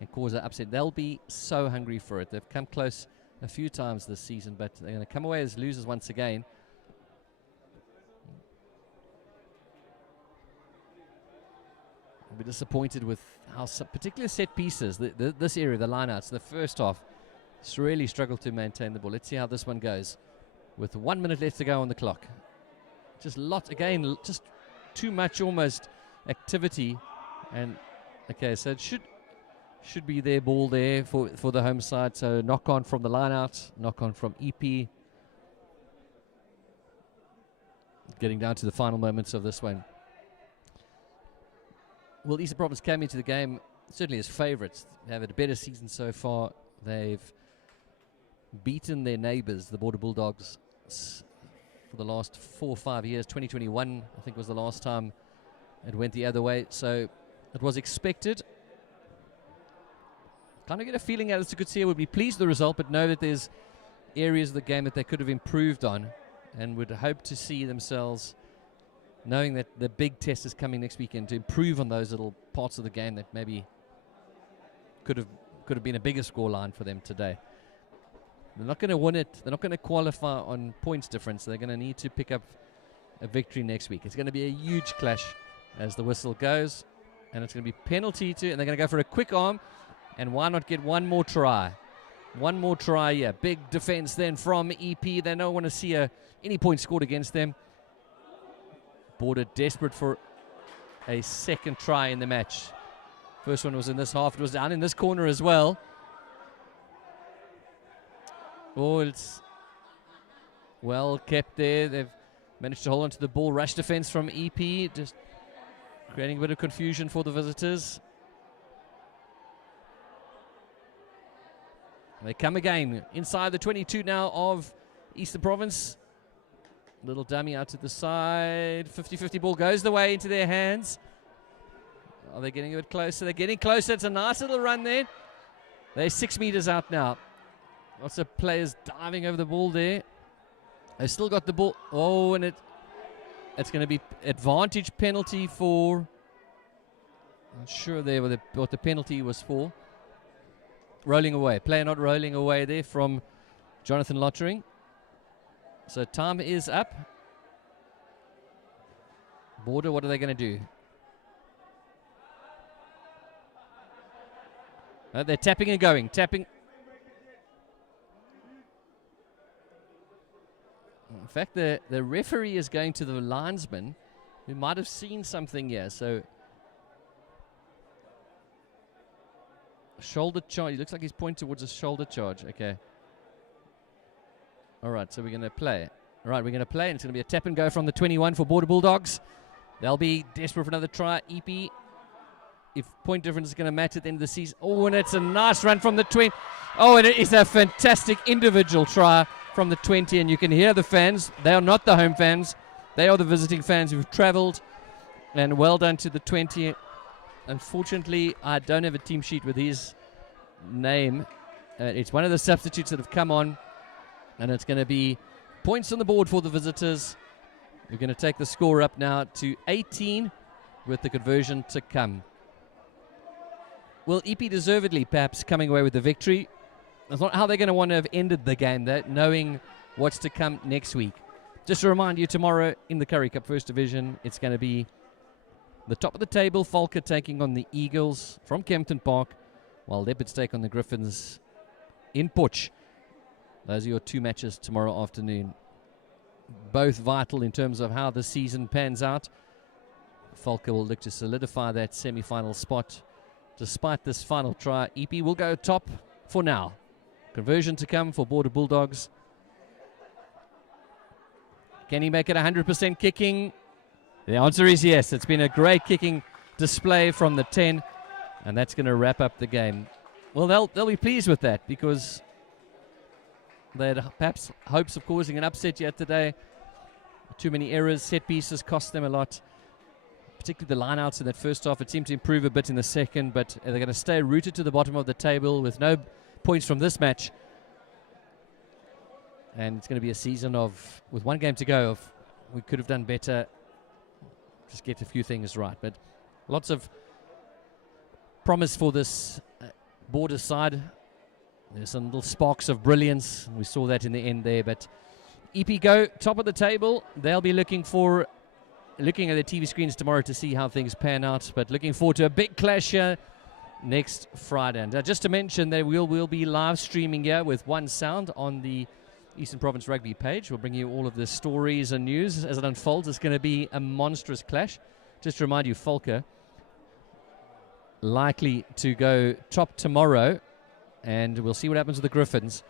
and cause an upset? They'll be so hungry for it. They've come close a few times this season, but they're going to come away as losers once again. I'll be disappointed with how particular set pieces, this area, the lineouts, the first half, it's really struggled to maintain the ball. Let's see how this one goes with 1 minute left to go on the clock. Just just too much almost activity. And okay, so it should be their ball there for the home side. So knock on from the line out, knock on from EP. Getting down to the final moments of this one. Well, Eastern Province came into the game certainly as favourites. They have had a better season so far. They've beaten their neighbours, the Border Bulldogs, for the last 4 or 5 years. 2021, I think, was the last time it went the other way. So it was expected. Kind of get a feeling Alistair Coetzee would be pleased with the result, but know that there's areas of the game that they could have improved on, and would hope to see themselves, knowing that the big test is coming next weekend, to improve on those little parts of the game that maybe could have been a bigger scoreline for them today. They're not going to win it. They're not going to qualify on points difference. They're going to need to pick up a victory next week. It's going to be a huge clash as the whistle goes, and it's going to be penalty to, and they're going to go for a quick arm, and why not get one more try? One more try here. Big defense then from EP. They don't want to see any points scored against them. Border desperate for a second try in the match. First one was in this half. It was down in this corner as well. Oh, it's well kept there. They've managed to hold on to the ball. Rush defense from EP, just creating a bit of confusion for the visitors. They come again inside the 22 now of Eastern Province. Little dummy out to the side. 50-50 ball goes the way into their hands. Are they getting a bit closer? They're getting closer. It's a nice little run there. They're 6 meters out now. Lots of players diving over the ball there. They've still got the ball. Oh, and it's going to be advantage penalty for... I'm not sure there what the penalty was for. Rolling away. Player not rolling away there from Jonathan Lottering. So time is up. Border, what are they going to do? They're tapping and going. Tapping. In fact, the referee is going to the linesman, who might have seen something here. So shoulder charge. He looks like he's pointing towards a shoulder charge. Okay. All right, so we're going to play. All right, we're going to play, and it's going to be a tap and go from the 21 for Border Bulldogs. They'll be desperate for another try. EP, if point difference is going to match at the end of the season. Oh, and it's a nice run from the 20. Oh, and it is a fantastic individual try from the 20, and you can hear the fans. They are not the home fans. They are the visiting fans who've traveled, and well done to the 20. Unfortunately, I don't have a team sheet with his name. It's one of the substitutes that have come on, and it's going to be points on the board for the visitors. We're going to take the score up now to 18 with the conversion to come. Well, EP deservedly perhaps coming away with the victory. That's not how they're going to want to have ended the game, that knowing what's to come next week. Just to remind you, tomorrow in the Currie Cup First Division, it's going to be the top of the table, Falker taking on the Eagles from Kempton Park, while Leopards take on the Griffins in Potch. Those are your two matches tomorrow afternoon. Both vital in terms of how the season pans out. Falker will look to solidify that semi-final spot. Despite this final try, EP will go top for now. Conversion to come for Border Bulldogs. Can he make it 100% kicking? The answer is yes. It's been a great kicking display from the 10, and that's going to wrap up the game. Well, they'll be pleased with that, because they had perhaps hopes of causing an upset yet today. Too many errors, set pieces cost them a lot, particularly the lineouts in that first half. It seemed to improve a bit in the second, but they're going to stay rooted to the bottom of the table with no points from this match. And it's going to be a season of, with one game to go, of we could have done better, just get a few things right. But lots of promise for this Border side. There's some little sparks of brilliance. We saw that in the end there. But EP go top of the table. They'll be looking at the TV screens tomorrow to see how things pan out. But looking forward to a big clash here next Friday. And just to mention that we'll be live streaming here with one sound on the Eastern Province Rugby page. We'll bring you all of the stories and news as it unfolds. It's going to be a monstrous clash. Just to remind you, Falker likely to go top tomorrow, and we'll see what happens with the Griffins.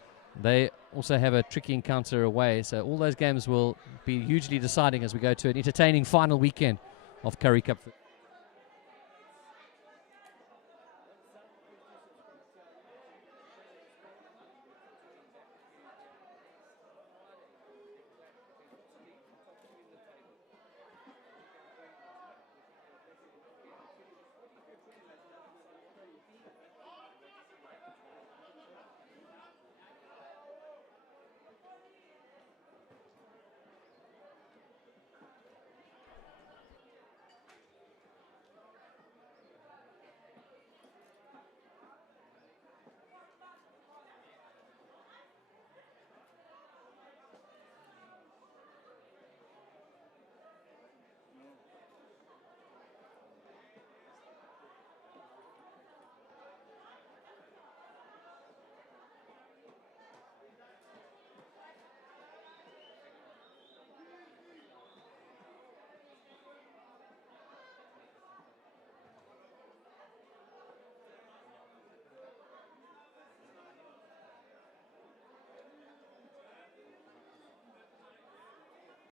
They also have a tricky encounter away, so all those games will be hugely deciding as we go to an entertaining final weekend of Currie Cup.